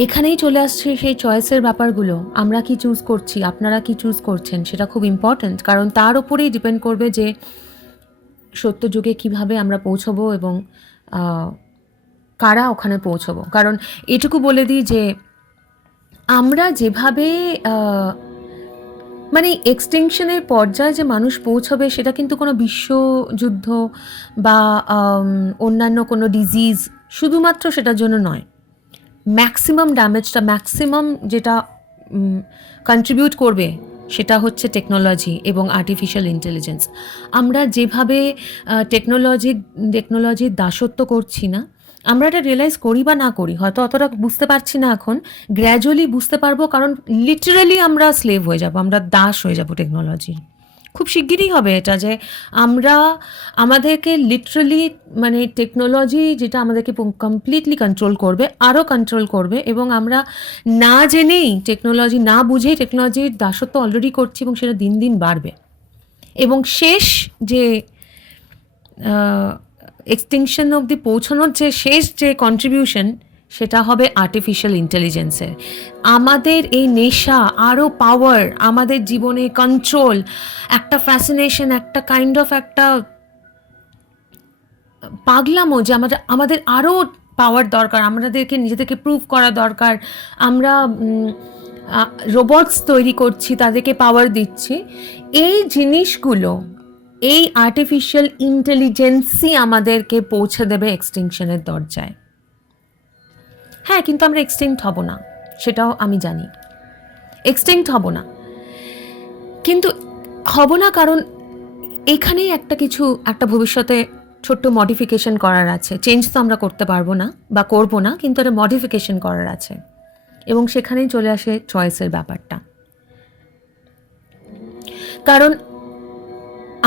এখানেই চলে আসছে সেই চয়েসের ব্যাপারগুলো। আমরা কি চুজ করছি, আপনারা কি চুজ করছেন, সেটা খুব ইম্পর্ট্যান্ট, কারণ তার উপরেই ডিপেন্ড করবে যে সত্যযুগে কিভাবে আমরা পৌঁছবো এবং কারা ওখানে পৌঁছবো। কারণ এটুকু বলে দিই যে আমরা যেভাবে মানে এক্সটিংশনের পর্যায়ে যে মানুষ পৌঁছবে, সেটা কিন্তু কোনো বিশ্বযুদ্ধ বা অন্যান্য কোনো ডিজিজ শুধুমাত্র সেটার জন্য নয়। ম্যাক্সিমাম ড্যামেজটা, ম্যাক্সিমাম যেটা কন্ট্রিবিউট করবে, সেটা হচ্ছে এবং আর্টিফিশিয়াল ইন্টেলিজেন্স। আমরা যেভাবে টেকনোলজির দাসত্ব করছি না, আমরা এটা রিয়েলাইজ করি বা না করি, হয়তো অতটা বুঝতে পারছি না এখন, গ্র্যাজুয়ালি বুঝতে পারবো, কারণ লিটারালি আমরা স্লেভ হয়ে যাব, আমরা দাস হয়ে যাব টেকনোলজির। খুব শিগগিরই হবে এটা, যে আমাদেরকে লিটারালি, মানে টেকনোলজি যেটা আমাদেরকে কমপ্লিটলি কন্ট্রোল করবে, আরও কন্ট্রোল করবে, এবং আমরা না জেনেই, টেকনোলজি না বুঝেই টেকনোলজির দাসত্ব অলরেডি করছি, এবং সেটা দিন দিন বাড়বে। এবং শেষ যে এক্সটিংশন অবধি পৌঁছানোর যে শেষ যে কন্ট্রিবিউশন, সেটা হবে আর্টিফিশিয়াল ইন্টেলিজেন্সের। আমাদের এই নেশা, আরও পাওয়ার, আমাদের জীবনে কন্ট্রোল, একটা ফ্যাসিনেশন, একটা কাইন্ড অফ একটা পাগলামো, যে আমাদের আরও পাওয়ার দরকার, আমাদেরকে নিজেদেরকে প্রুভ করা দরকার, আমরা রোবটস তৈরি করছি, তাদেরকে পাওয়ার দিচ্ছি। এই জিনিসগুলো, এই আর্টিফিশিয়াল ইন্টেলিজেন্সই আমাদেরকে পৌঁছে দেবে এক্সটিংশনের দরজায়। হ্যাঁ, কিন্তু আমরা এক্সটিংক্ট হব না, সেটাও আমি জানি। এক্সটিংক্ট হব না, কিন্তু হব না কারণ এখানেই একটা ভবিষ্যতে ছোট্ট মডিফিকেশন করার আছে। চেঞ্জ তো আমরা করতে পারবো না বা করবো না, কিন্তু একটা মডিফিকেশন করার আছে, এবং সেখানেই চলে আসে চয়েসের ব্যাপারটা। কারণ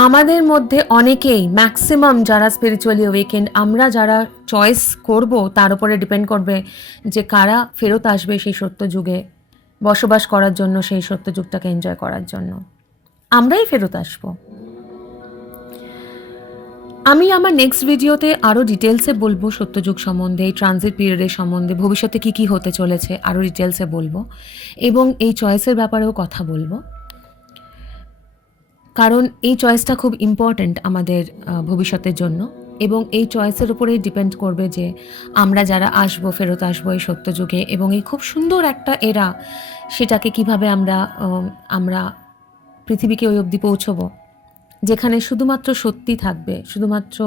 আমাদের মধ্যে অনেকেই, ম্যাক্সিমাম যারা স্পিরিচুয়ালি অ্যাওয়েকেন্ড, আমরা যারা চয়েস করব তার উপরে ডিপেন্ড করবে যে কারা ফেরত আসবে সেই সত্য যুগে বসবাস করার জন্য, সেই সত্য যুগটাকে এনজয় করার জন্য। আমরাই ফেরত আসবো। আমি আমার নেক্সট ভিডিওতে আরও ডিটেলসে বলবো সত্যযুগ সম্বন্ধে, এই ট্রানজিট পিরিয়ডের সম্বন্ধে, ভবিষ্যতে কী কী হতে চলেছে আরও ডিটেলসে বলবো, এবং এই চয়েসের ব্যাপারেও কথা বলবো, কারণ এই চয়েসটা খুব ইম্পর্ট্যান্ট আমাদের ভবিষ্যতের জন্য, এবং এই চয়েসের উপরেই ডিপেন্ড করবে যে আমরা যারা আসবো, ফেরত আসবো এই সত্যযুগে, এবং এই খুব সুন্দর একটা এরা, সেটাকে কিভাবে আমরা পৃথিবীকে ওই অবধি পৌঁছবো যেখানে শুধুমাত্র সত্যি থাকবে, শুধুমাত্র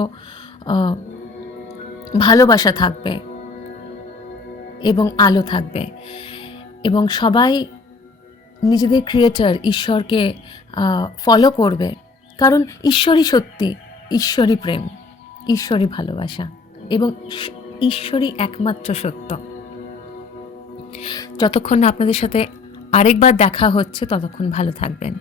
ভালোবাসা থাকবে এবং আলো থাকবে, এবং সবাই নিজেদের ক্রিয়েটর ঈশ্বরকে ফলো করবে, কারণ ঈশ্বরই সত্যি, ঈশ্বরই প্রেম, ঈশ্বরই ভালোবাসা, এবং ঈশ্বরই একমাত্র সত্য। যতক্ষণ না আপনাদের সাথে আরেকবার দেখা হচ্ছে ততক্ষণ ভালো থাকবেন।